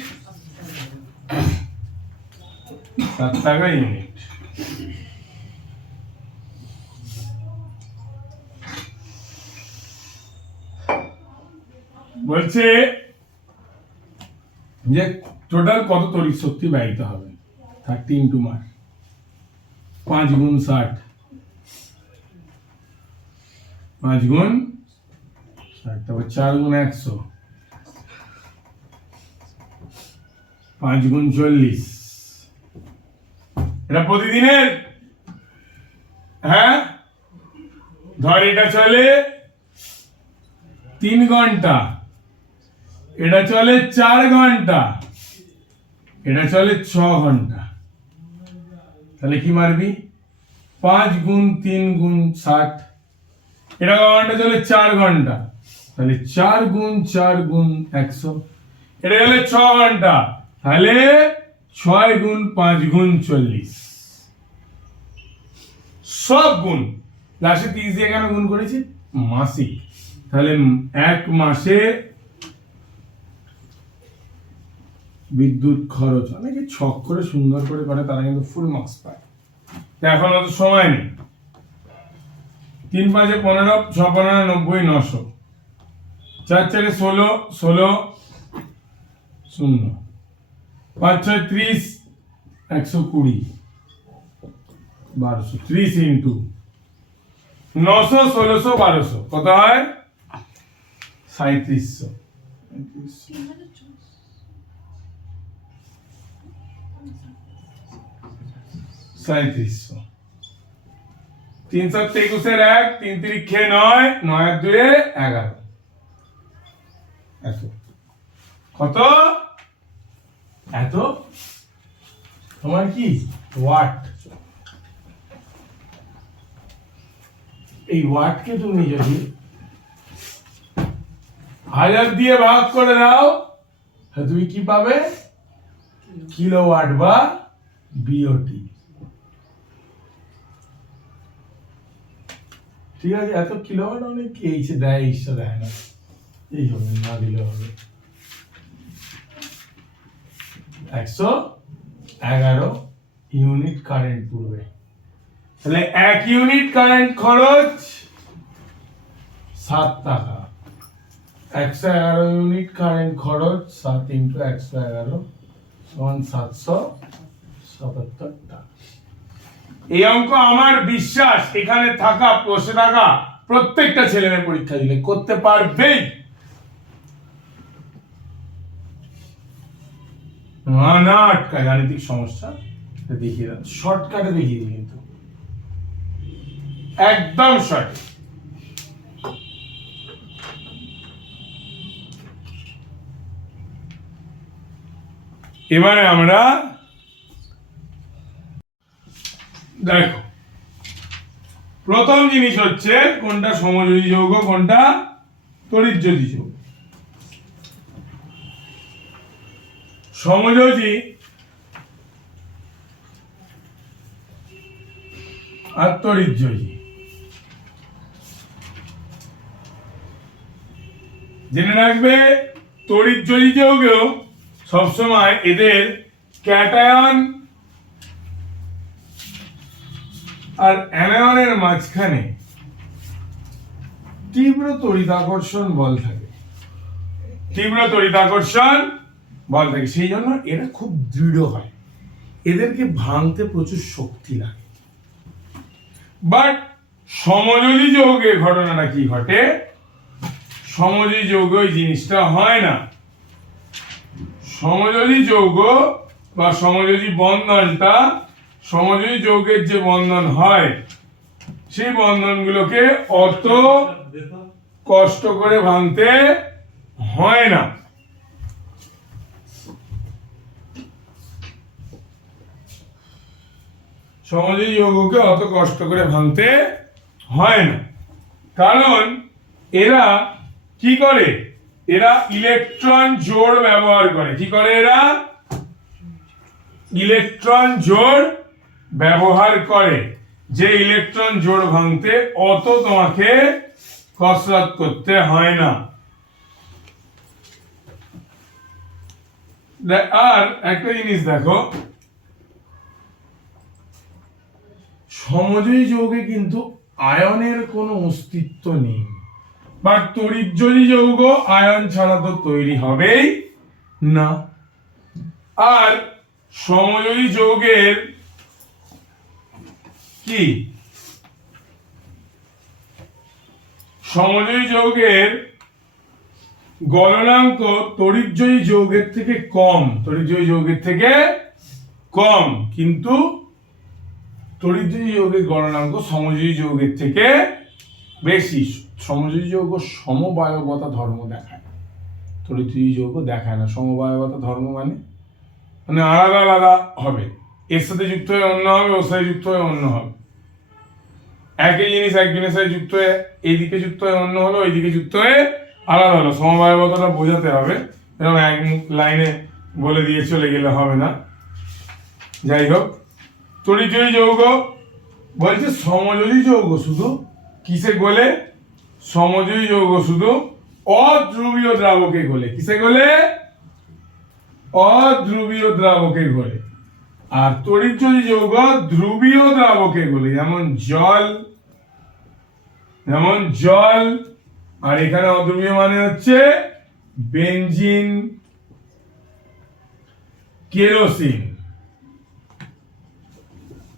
7 টাকা ইউনিট। বলছে যে টোটাল কত তড়িৎ শক্তি ব্যয়িত হবে। 30 ইন্টু মাস 5 গুণ 60, 5 গুণ 60, তারপর 4 গুণ 100, 5 গুণ 40। এটা প্রতিদিনের। হ্যাঁ, ধর এটা চলে 3 ঘন্টা, এটা চলে 4 ঘন্টা, এটা চলে 6 ঘন্টা। তাহলে কি মারবি? 5 গুণ 3 গুণ 60। এটা ঘন্টা চলে 4 ঘন্টা, তাহলে 4 গুণ 4 গুণ 100। এটা চলে 6 ঘন্টা, তাহলে 6 গুণ 5 গুণ 40। সব গুণ লাস্টে 30 দিয়ে কেন গুণ করেছি? মাসিক। তাহলে 1 মাসে বিদ্যুৎ খরচ, অনেকে ছক করে সুন্দর করে করে, তারা কিন্তু ফুল মার্কস পায়। এখন অত সময় নেই। 3 5 15, 6 15 90, 900, 4 4 16, 16 0, 5 6 30, 120, 1200, 30 ইন্টু 900, 1600, 1200, কত হয়? 3700 3700 323 1 3 3 9 9 2 11 এত কত এত তোমার কি ওয়াট এই ওয়াটকে তুমি যদি 1000 দিয়ে ভাগ করে দাও তাহলে তুমি কি পাবে কিলোওয়াট বা বিওটি ঠিক আছে এত কিলোওয়াট অনেক কি এইসে দেয় ঈশ্বর দেয় না এই হবে না দিলে হবে 111 ইউনিট কারেন্ট পড়বে তাহলে 1 ইউনিট কারেন্ট খরচ 7 টাকা 111 ইউনিট কারেন্ট খরচ 7 × 111 সমান 777 টাকা এই অঙ্ক আমার বিশ্বাস এখানে থাকা বসে থাকা প্রত্যেকটা ছেলে মেয়ে পরীক্ষা দিলে করতে পারবেই না আটকায় গাণিতিক সমস্যা দেখিয়ে দাও শর্টকাটে দেখিয়ে দিই কিন্তু একদম সঠিক এবারে আমরা দেখো প্রথম জিনিস হচ্ছে কোনটা সমযোজী যৌগ কোনটা তড়িৎযোজী যৌগ সমযোজী আর তড়িৎযোজী জেনে রাখবে তড়িৎযোজী যৌগেও সবসময় এদের ক্যাটায়ন আর অ্যানায়নের মাঝখানে তীব্র তড়িৎাকর্ষণ বল থাকে সেই জন্য এরা খুব দৃঢ় হয় এদেরকে ভাঙতে প্রচুর শক্তি লাগে বাট সমযোজী যৌগে ঘটনাটা কি ঘটে সমযোজী যৌগ এই জিনিসটা হয় না সমযোজী যৌগ বা সমযোজী বন্ধনটা সমযোজী যৌগের যে বন্ধন হয় সেই বন্ধনগুলোকে অত কষ্ট করে ভাঙতে হয় না সমযোজী যৌগকে অত কষ্ট করে ভাঙতে হয় না কারণ এরা কি করে এরা ইলেকট্রন জোড় ব্যবহার করে কি করে এরা ইলেকট্রন জোড় ব্যবহার করে যে ইলেকট্রন জোড় ভাঙতে অত তোমাকে কসরত করতে হয় না আর একটা জিনিস দেখো সমযোজী যৌগে কিন্তু আয়নের কোনো অস্তিত্ব নেই বা তড়িৎযোজী যৌগ আয়ন ছাড়া তো তৈরি হবেই না আর সমযোজী যৌগের কি সমযোজী যৌগের গলনাঙ্ক তড়িৎযোজী যৌগের থেকে কম কিন্তু তড়িৎযোজী যৌগের গলনাঙ্ক সমযোজী যৌগের থেকে বেশি সমযোজী যৌগ সমবায়বতা ধর্ম দেখায় তড়িৎযোজী যৌগ দেখায় না সমবায়বতা ধর্ম মানে আলাদা আলাদা হবে এর সাথে যুক্ত হয়ে অন্য হবে ওর সাথে যুক্ত হয়ে অন্য হবে একই জিনিস একজনের সাথে যুক্ত হয়ে এইদিকে যুক্ত হয়ে অন্য হলো ওইদিকে যুক্ত হয়ে আলাদা হলো সমবায়বতাটা বোঝাতে হবে এরকম এক লাইনে বলে দিয়ে চলে গেলে হবে না যাই হোক তড়িৎযোজী যৌগ বলছে সমযোজী যৌগ শুধু কিসে গলে সমযোজী যৌগ শুধু অধ্রুবীয় দ্রাবকে গলে কিসে গলে অধ্রুবীয় দ্রাবকে গলে আর তড়িৎযোজী যৌগ ধ্রুবীয় দ্রাবকে গলে যেমন জল আর এখানে অধ্রুবীয় মানে হচ্ছে বেনজিন কেরোসিন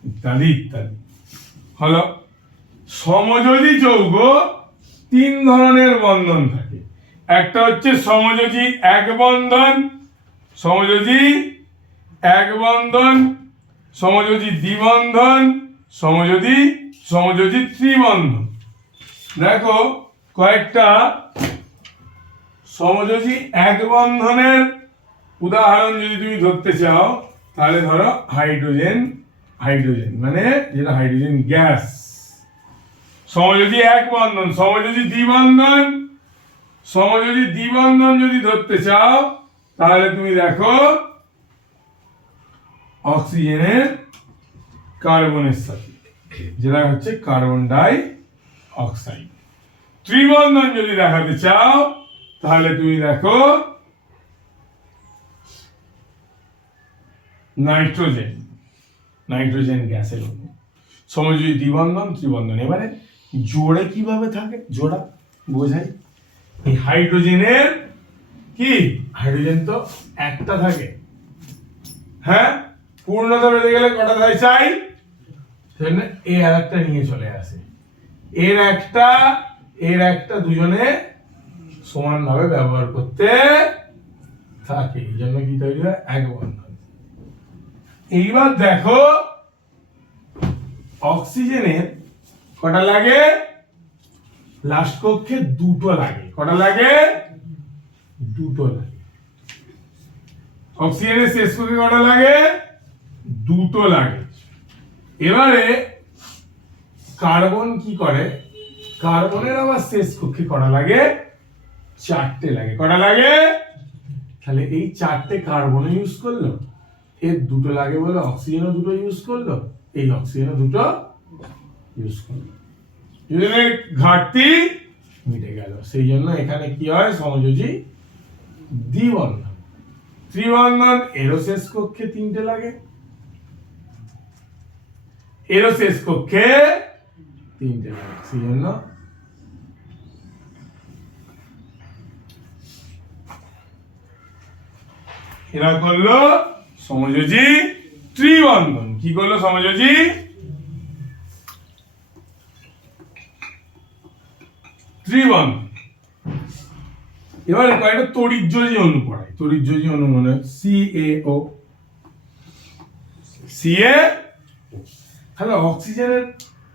ইত্যাদি ইত্যাদি হলো সমযোজী যৌগ তিন ধরনের বন্ধন থাকে একটা হচ্ছে সমযোজী এক বন্ধন, সমযোজী এক বন্ধন, সমযোজী দ্বিবন্ধন, সমযোজী ত্রিবন্ধন। দেখো কয়েকটা সমযোজী এক বন্ধনের উদাহরণ যদি তুমি ধরতে চাও, তাহলে ধরো হাইড্রোজেন মানে যেটা হাইড্রোজেন গ্যাস, সমযোজী এক বন্ধন। সমযোজী দ্বিবন্ধন যদি ধরতে চাও, তাহলে তুমি দেখো অক্সিজেনের কার্বনের সাথে, যেটা হচ্ছে কার্বন ডাই অক্সাইড। ত্রিবন্ধন যদি দেখাতে চাও, তাহলে তুমি দেখো নাইট্রোজেন গ্যাসের অণু। সমযোজী দ্বিবন্ধন, ত্রিবন্ধন। এবারে জোড়ে কিভাবে থাকে, জোড়া বোঝাই। এই হাইড্রোজেনের কি, হাইড্রোজেন তো একটা থাকে, হ্যাঁ, পূর্ণতা বেঁধে গেলে কটা থাকে চাই, সেজন্য এই আর একটা নিয়ে চলে আসে, এর একটা দুজনে সমানভাবে ব্যবহার করতে থাকে, এই জন্য কি তৈরি হয়, এক বন্ধন। এইবার দেখো অক্সিজেনের কটা লাগে, লাস্ট কক্ষে দুটো লাগে। কটা লাগে, দুটো লাগে। অক্সিজেনের শেষ কক্ষে কটা লাগে, দুটো লাগে। এবারে কার্বন কি করে, কার্বনের আবার শেষ কক্ষে কটা লাগে, চারটে লাগে। কটা লাগে, তাহলে এই চারটে কার্বন ইউজ করলো, এর দুটো লাগে বলে অক্সিজেনও দুটো ইউজ করলো, এই অক্সিজেনও দুটো ইউজ করলো, ঘাটতি মিটে গেল। সেই জন্য এখানে কি হয়, সমযোজী দ্বিবন্ধন। ত্রিবন্ধন, এরও শেষ কক্ষে তিনটে লাগে, এরও শেষ কক্ষে তিনটে লাগে, সেই জন্য এরা করলো সমযোজী ত্রিবন্ধন। কি করলো, সমযোজী ত্রিবন্ধন। এবারে কয়েকটা তড়িৎযোজী অণু পড়ায়। তড়িৎযোজী অণু মানে CaO। তাহলে অক্সিজেনের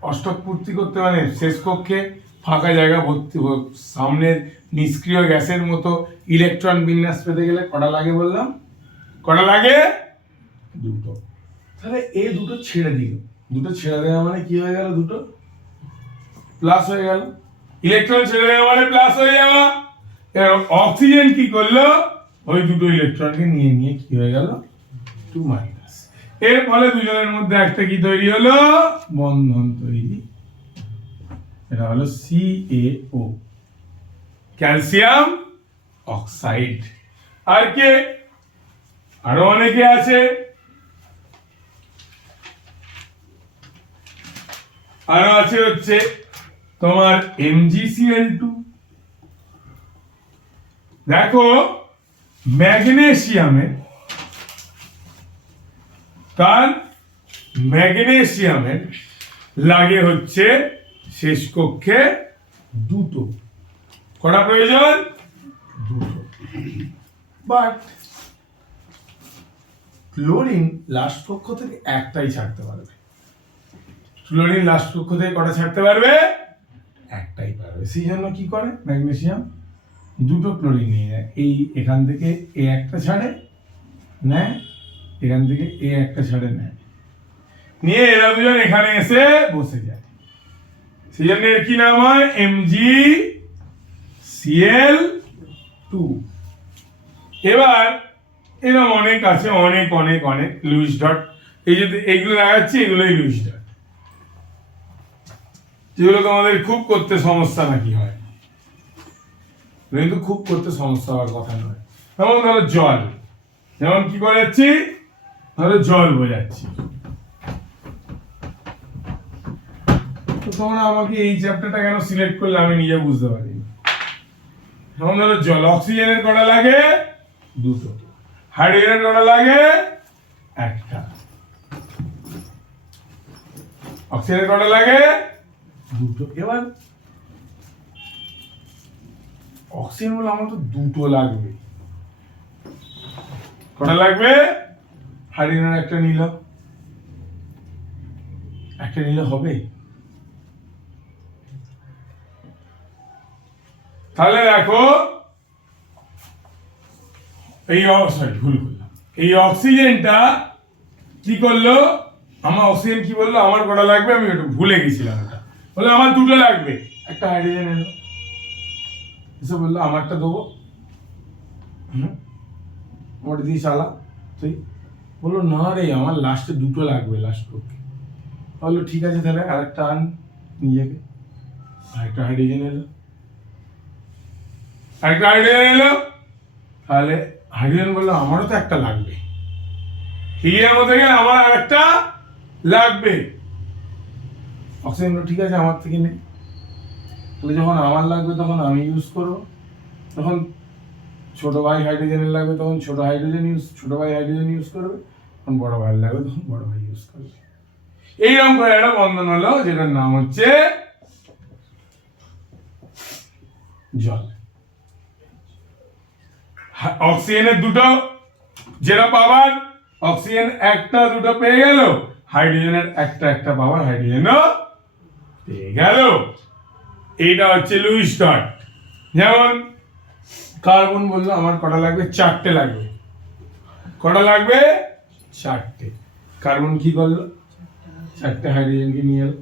অষ্টক পূর্তি করতে, মানে শেষ কক্ষে ফাঁকা জায়গা ভর্তি, সামনের নিষ্ক্রিয় গ্যাসের মতো ইলেকট্রন বিন্যাস পেতে গেলে কটা লাগে বললাম, কটা লাগে, দুটো। তাহলে এ দুটো ছেড়ে দিল, দুটো ছেড়ে দেওয়া মানে কি হয়ে গেল, দুটো প্লাস হয়ে গেল। ইলেকট্রন ছেড়ে দেওয়া মানে প্লাস হয়ে যাওয়া। অক্সিজেন কি করলো, ওই দুটো ইলেকট্রনকে নিয়ে কি হয়ে গেল, 2-। এর ফলে দুজনের মধ্যে একটা কি তৈরি হলো, বন্ধন তৈরি, এটা হলো CaO, ক্যালসিয়াম অক্সাইড। আর কে, আরো অনেকে আছে, আরো আছে হচ্ছে তোমার MgCl2। দেখো ম্যাগনেসিয়ামের, লাগে হচ্ছে শেষ কক্ষে দুটো। কটা প্রয়োজন, দুটো। বাট ক্লোরিন লাস্ট কক্ষ থেকে একটাই ছাড়তে পারবে। ক্লোরিন লাস্ট কক্ষ থেকে কটা ছাড়তে পারবে, একটাই পারবে। সেই জন্য কি করে ম্যাগনেসিয়াম, দুটো ক্লোরিন নিয়ে নেয়। এই এখান থেকে এ একটা ছাড়ে নেয়, এখান থেকে এ একটা ছাড়ে নেয়, নিয়ে এরা দুজন এখানে এসে বসে যায়। সেই জন্য এর কি নাম হয়, MgCl2। এবার এরকম অনেক আছে, অনেক লুইস ডট। এই যে এইগুলো দেখাচ্ছি, এগুলোই লুইস ডট, যেগুলো তোমাদের খুব করতে সমস্যা নাকি হয়, কিন্তু খুব করতে সমস্যা হওয়ার কথা নয়। যেমন ধরো জল, যেমন কি করে যাচ্ছি, ধরো জল বোঝাচ্ছি, তো তোমরা আমাকে এই চ্যাপ্টারটা কেন সিলেক্ট করলে আমি নিজে বুঝতে পারি। যেমন ধরো জল, অক্সিজেনের কটা লাগে, দুটো। হাইড্রোজেনের কটা লাগে, একটা। অক্সিজেনের কটা লাগে, দুটো। এবার অক্সিজেন বলে আমার তো দুটো লাগবে। কটা লাগবে? হাইড্রোজেনের একটা নিল, একটা নিলে হবে? তাহলে দেখো এই সরি ভুল করলাম, এই অক্সিজেনটা কি করলো, আমার অক্সিজেন কি বললো আমার কটা লাগবে, আমি একটু ভুলে গেছিলাম, ওটা বললো আমার দুটো লাগবে, একটা হাইড্রোজেন এলো, এসে বললো আমারটা দেবো, ওটা দিয়ে চালা তুই, বললো না রে আমার লাস্টে দুটো লাগবে, লাস্ট পক্ষে। বললো ঠিক আছে তাহলে আরেকটা আন নিজেকে, আরেকটা হাইড্রোজেন এলো, আরেকটা হাইড্রোজেন এলো, তাহলে হাইড্রোজেন বললো আমারও তো একটা লাগবে, হিলিয়াম থেকে আমার আরেকটা লাগবে। অক্সিজেন ঠিক আছে আমার থেকে নেই, তাহলে যখন আমার লাগবে তখন আমি ইউজ করবো, তখন ছোট ভাই হাইড্রোজেনের লাগবে তখন ছোট ভাই হাইড্রোজেন ইউজ করবে, তখন বড় ভাইয়ের লাগবে তখন বড় ভাই ইউজ করবে। এইরকম করে একটা বন্ধন হলো যেটার নাম হচ্ছে জল। অক্সিজেনের দুটো যেটা পাওয়ার, অক্সিজেন একটা দুটো পেয়ে গেল, হাইড্রোজেনের একটা পাওয়ার হাইড্রোজেনও পেয়ে গেল। এইটা হচ্ছে লুইস ডট। যেমন কার্বন বললো আমার কটা লাগবে, চারটে লাগবে, কটা লাগবে, চারটে। কার্বন কি করলো, চারটে হাইড্রোজেনকে নিয়ে এলো,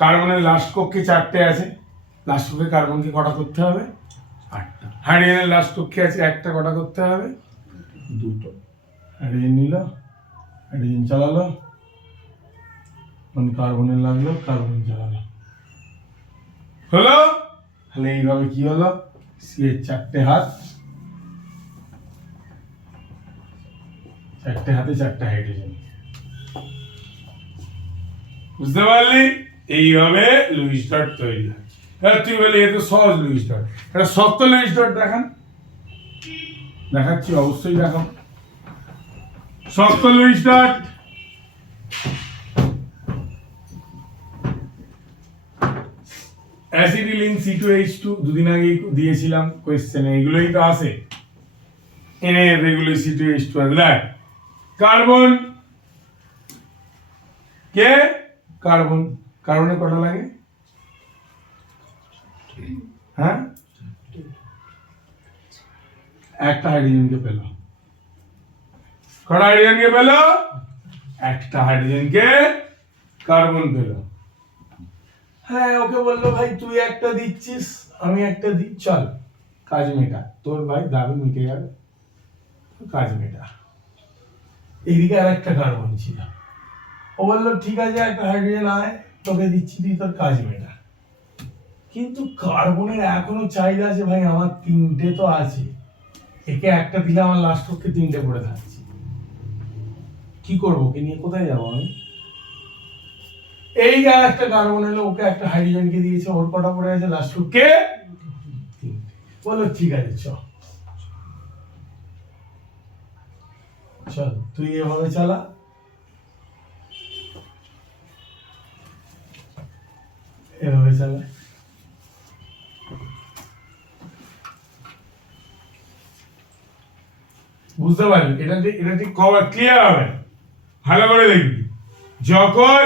কার্বনের লাস্ট কক্ষে চারটে আছে, লাস্ট কক্ষে কার্বনকে কটা করতে হবে, আটটা। হাইড্রোজেনের লাস্ট কক্ষে আছে একটা, কটা করতে হবে, দুটো। হাইড্রোজেন নিল, হাইড্রোজেন চালালো, কার্বনের লাগলো, কার্বন চালালো, হলো। তাহলে এইভাবে কি হলো, সি এর চারটে হাত, চারটে হাতে চারটে হাইড্রোজেন, বুঝতে পারলি? এইভাবে লুইস ডট তৈরি হয়। তুই বলি এ তো সহজ লুইস ডট, এটা শক্ত লুইস ডট দেখান, দেখাচ্ছি অবশ্যই দেখান শক্ত লুইস ডট। অ্যাসিডিলিন C2H2 দুদিন আগে দিয়েছিলাম কোয়েশ্চেনে, এগুলোই তো আসে, এনে এগুলো C2H2 দেখ। কার্বন কে, কার্বন, কার্বনে কটা লাগে, হ্যাঁ একটা হাইড্রোজেনকে পেল, কটা হাইড্রোজেনকে পেল, একটা হাইড্রোজেনকে কার্বন পেল। হ্যাঁ ওকে বললো ভাই তুই একটা দিচ্ছিস আমি একটা দিই, চল কাজ মেটা, তোর ভাই দাবি মিটে গেল, কাজ মেটা। এইদিকে আর একটা কার্বন ছিল, ও বললো ঠিক আছে একটা হাইড্রোজেন আয় তোকে দিচ্ছি, তুই তোর কাজ মেটা। কিন্তু কার্বনের এখনো চাহিদা আছে, ভাই আমার তিনটে তো আছে, একে একটা দিলে আমার লাস্ট পক্ষে তিনটে পড়ে থাকছে, কি করবো, ওকে নিয়ে কোথায় যাবো আমি? এই যা একটা কার্বন এলো, ওকে একটা হাইড্রোজেনকে দিয়েছে, ওর কটা পড়ে আছে লাস্ট পক্ষে, বলো ঠিক আছে চল তুই এভাবে চালা, এভাবে চালা, বুঝতে পারলি? এটা ঠিক কভার ক্লিয়ার হবে, ভালো করে দেখবি। যখন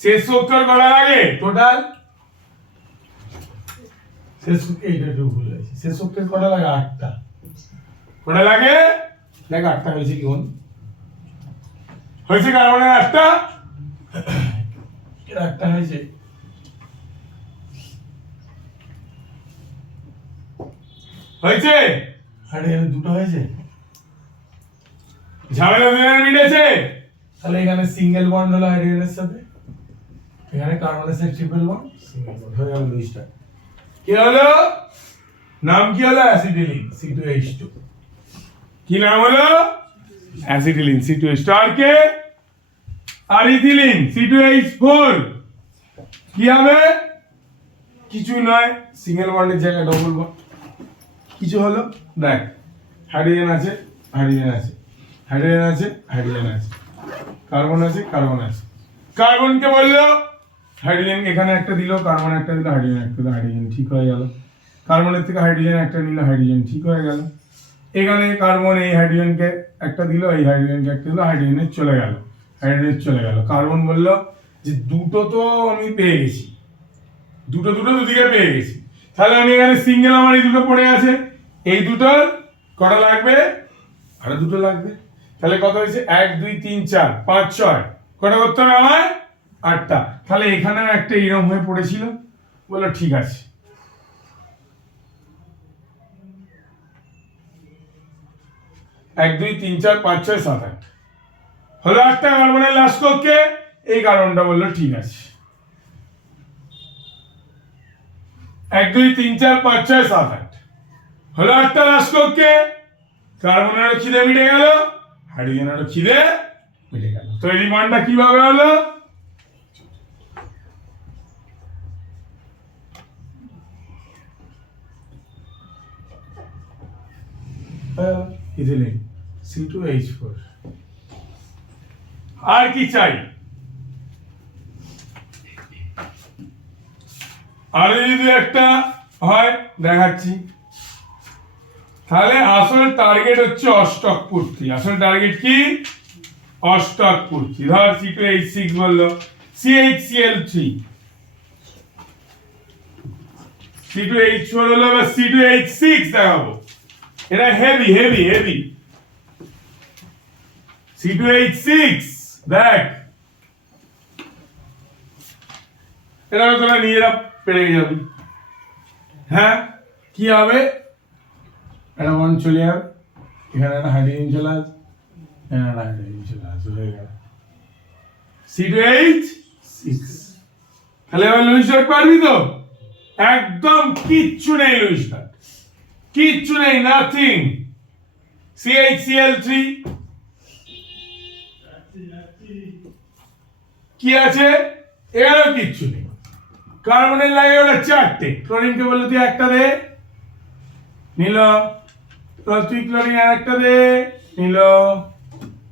শেষ কক্ষের কটা লাগে টোটাল, শেষ কক্ষে এইটা একটু ভুল হয়েছে, শেষ কক্ষের কটা লাগে, আটটা, কটা লাগে দেখ, আটটা হয়েছে কি হয়েছে, কার্বনের আটটা, একটা হয়েছে, হয়েছে হাইড্রোজেন দুটো হয়েছে, ঝামেলা মিটেছে। তাহলে এখানে সিঙ্গেল বন্ড হলো হাইড্রোজেনের সাথে, এখানে কার্বনের সাথে ট্রিপল বন্ড, সিঙ্গেল বন্ড হয়ে গেল লুইসটা। কি হলো, নাম কি হলো, অ্যাসিডিলিন C2H2। কি নাম হলো, অ্যাসিডিলিন C2H2। আর কে, আর ইথিলিন C2H4। কি হবে, কিছু নয়, সিঙ্গেল বন্ডের জায়গায় ডবল বন্ড, কিছু হলো, দেখ হাইড্রোজেন আছে, হাইড্রোজেন আছে, হাইড্রোজেন আছে, হাইড্রোজেন আছে, কার্বন আছে, কার্বন আছে। কার্বনকে বললো হাইড্রোজেন, এখানে একটা দিল, কার্বন একটা দিল, হাইড্রোজেন একটা দিল, হাইড্রোজেন ঠিক হয়ে গেল। কার্বনের থেকে হাইড্রোজেন একটা নিল, হাইড্রোজেন ঠিক হয়ে গেল। এখানে কার্বন এই হাইড্রোজেনকে একটা দিল, এই হাইড্রোজেনকে একটা দিল, হাইড্রোজেনের চলে গেল, হাইড্রোজেন চলে গেল। কার্বন বলল যে দুটো তো আমি পেয়ে গেছি, দুটো দুদিকে পেয়ে গেছি, তাহলে আমি এখানে সিঙ্গেল আমার এই দুটো পড়ে আছে, এই দুটোর কটা লাগবে? আরো দুটো লাগবে। তাহলে কত হয়েছে? 1 2 3 4 5 6, কটা করতে হবে আমার? 8টা। তাহলে এখানেও একটা এরকম হয়ে পড়েছিল, বললো ঠিক আছে। এক 2 3 4 5 6 7 8 হলো 8টা কার্বনের লাস্ট কক্ষে। এই কার্বনটা বললো ঠিক আছে। 1 2 3 4 5 6 7 8 হলো 8টা লাস্ট কক্ষে। কার্বনেরও খিদে মিটে গেল, হাইড্রোজেনেরও খিদে মিটে গেল। তো এই রিমান্ডটা কিভাবে হলো? Ethylene C2H4। আর কি চাই? আর যদি একটা হয় দেখাচ্ছি। তাহলে আসল টার্গেট হচ্ছে অষ্টক পূর্তি। আসল টার্গেট কি? অষ্টক পূর্তি। ধর C2H6 বললো, CHCl3, C2H4 হলো, বা C2H6 দেখাবো। এটা হেভি হেভি হেভি। C2H6 দেখ, এটা তোরা নিজেরা পেরে যাবি। হ্যাঁ, কি হবে? একটা বন্ধ চলে যাবে, এখানে একটা হাইড্রোজেন চলে আসবে, এখানে একটা হাইড্রোজেন চলে আসবে, হয়ে গেল C2H6। তাহলে এবার লুইস ডট পারবি তো? একদম কিচ্ছু নেই লুইস ডট, কিচ্ছু নেই, নাথিং। CHCl3 কি আছে? এরও কিচ্ছু নেই। কার্বনের লাগে ওটা 4টে, ক্লোরিনকে বললো তুই একটা দে, নিল। তুই ক্লোরিন আর একটা দে, নিল।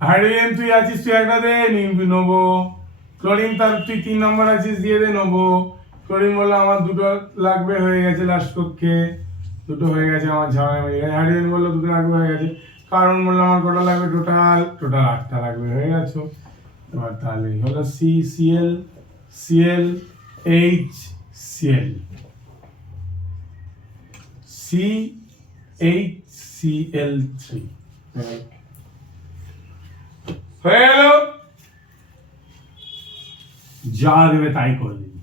হাইড্রোজেন তুই আছিস, তুই একটা দে, নেবো। ক্লোরিন তার তুই 3 নম্বর আছিস, দিয়ে দে, নেবো। ক্লোরিন বললো আমার দুটো লাগবে, হয়ে গেছে লাস্ট কক্ষে, দুটো হয়ে গেছে, আমার ঝামেলা হয়ে গেছে। হাইড্রোজেন বললো দুটো লাগবে, হয়ে গেছে। কার্বন বললো আমার কটা লাগবে? টোটাল 8টা লাগবে, হয়ে গেছে। এবার তাহলে হলো CCl Cl HCl CHCl3 হয়ে গেল। যা দেবে তাই করে দিবি।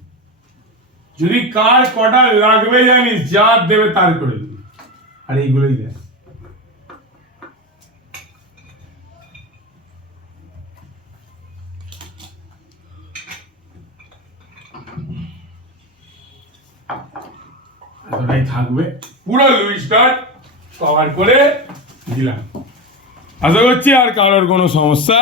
যদি কার কটা লাগবে জানিস, যা দেবে তাই করে দিবি। আর এইগুলোই দেয়। এতটাই থাকবে, পুরো লুইস ডট কভার করে দিলাম। আশা করছি আর কারোর কোনো সমস্যা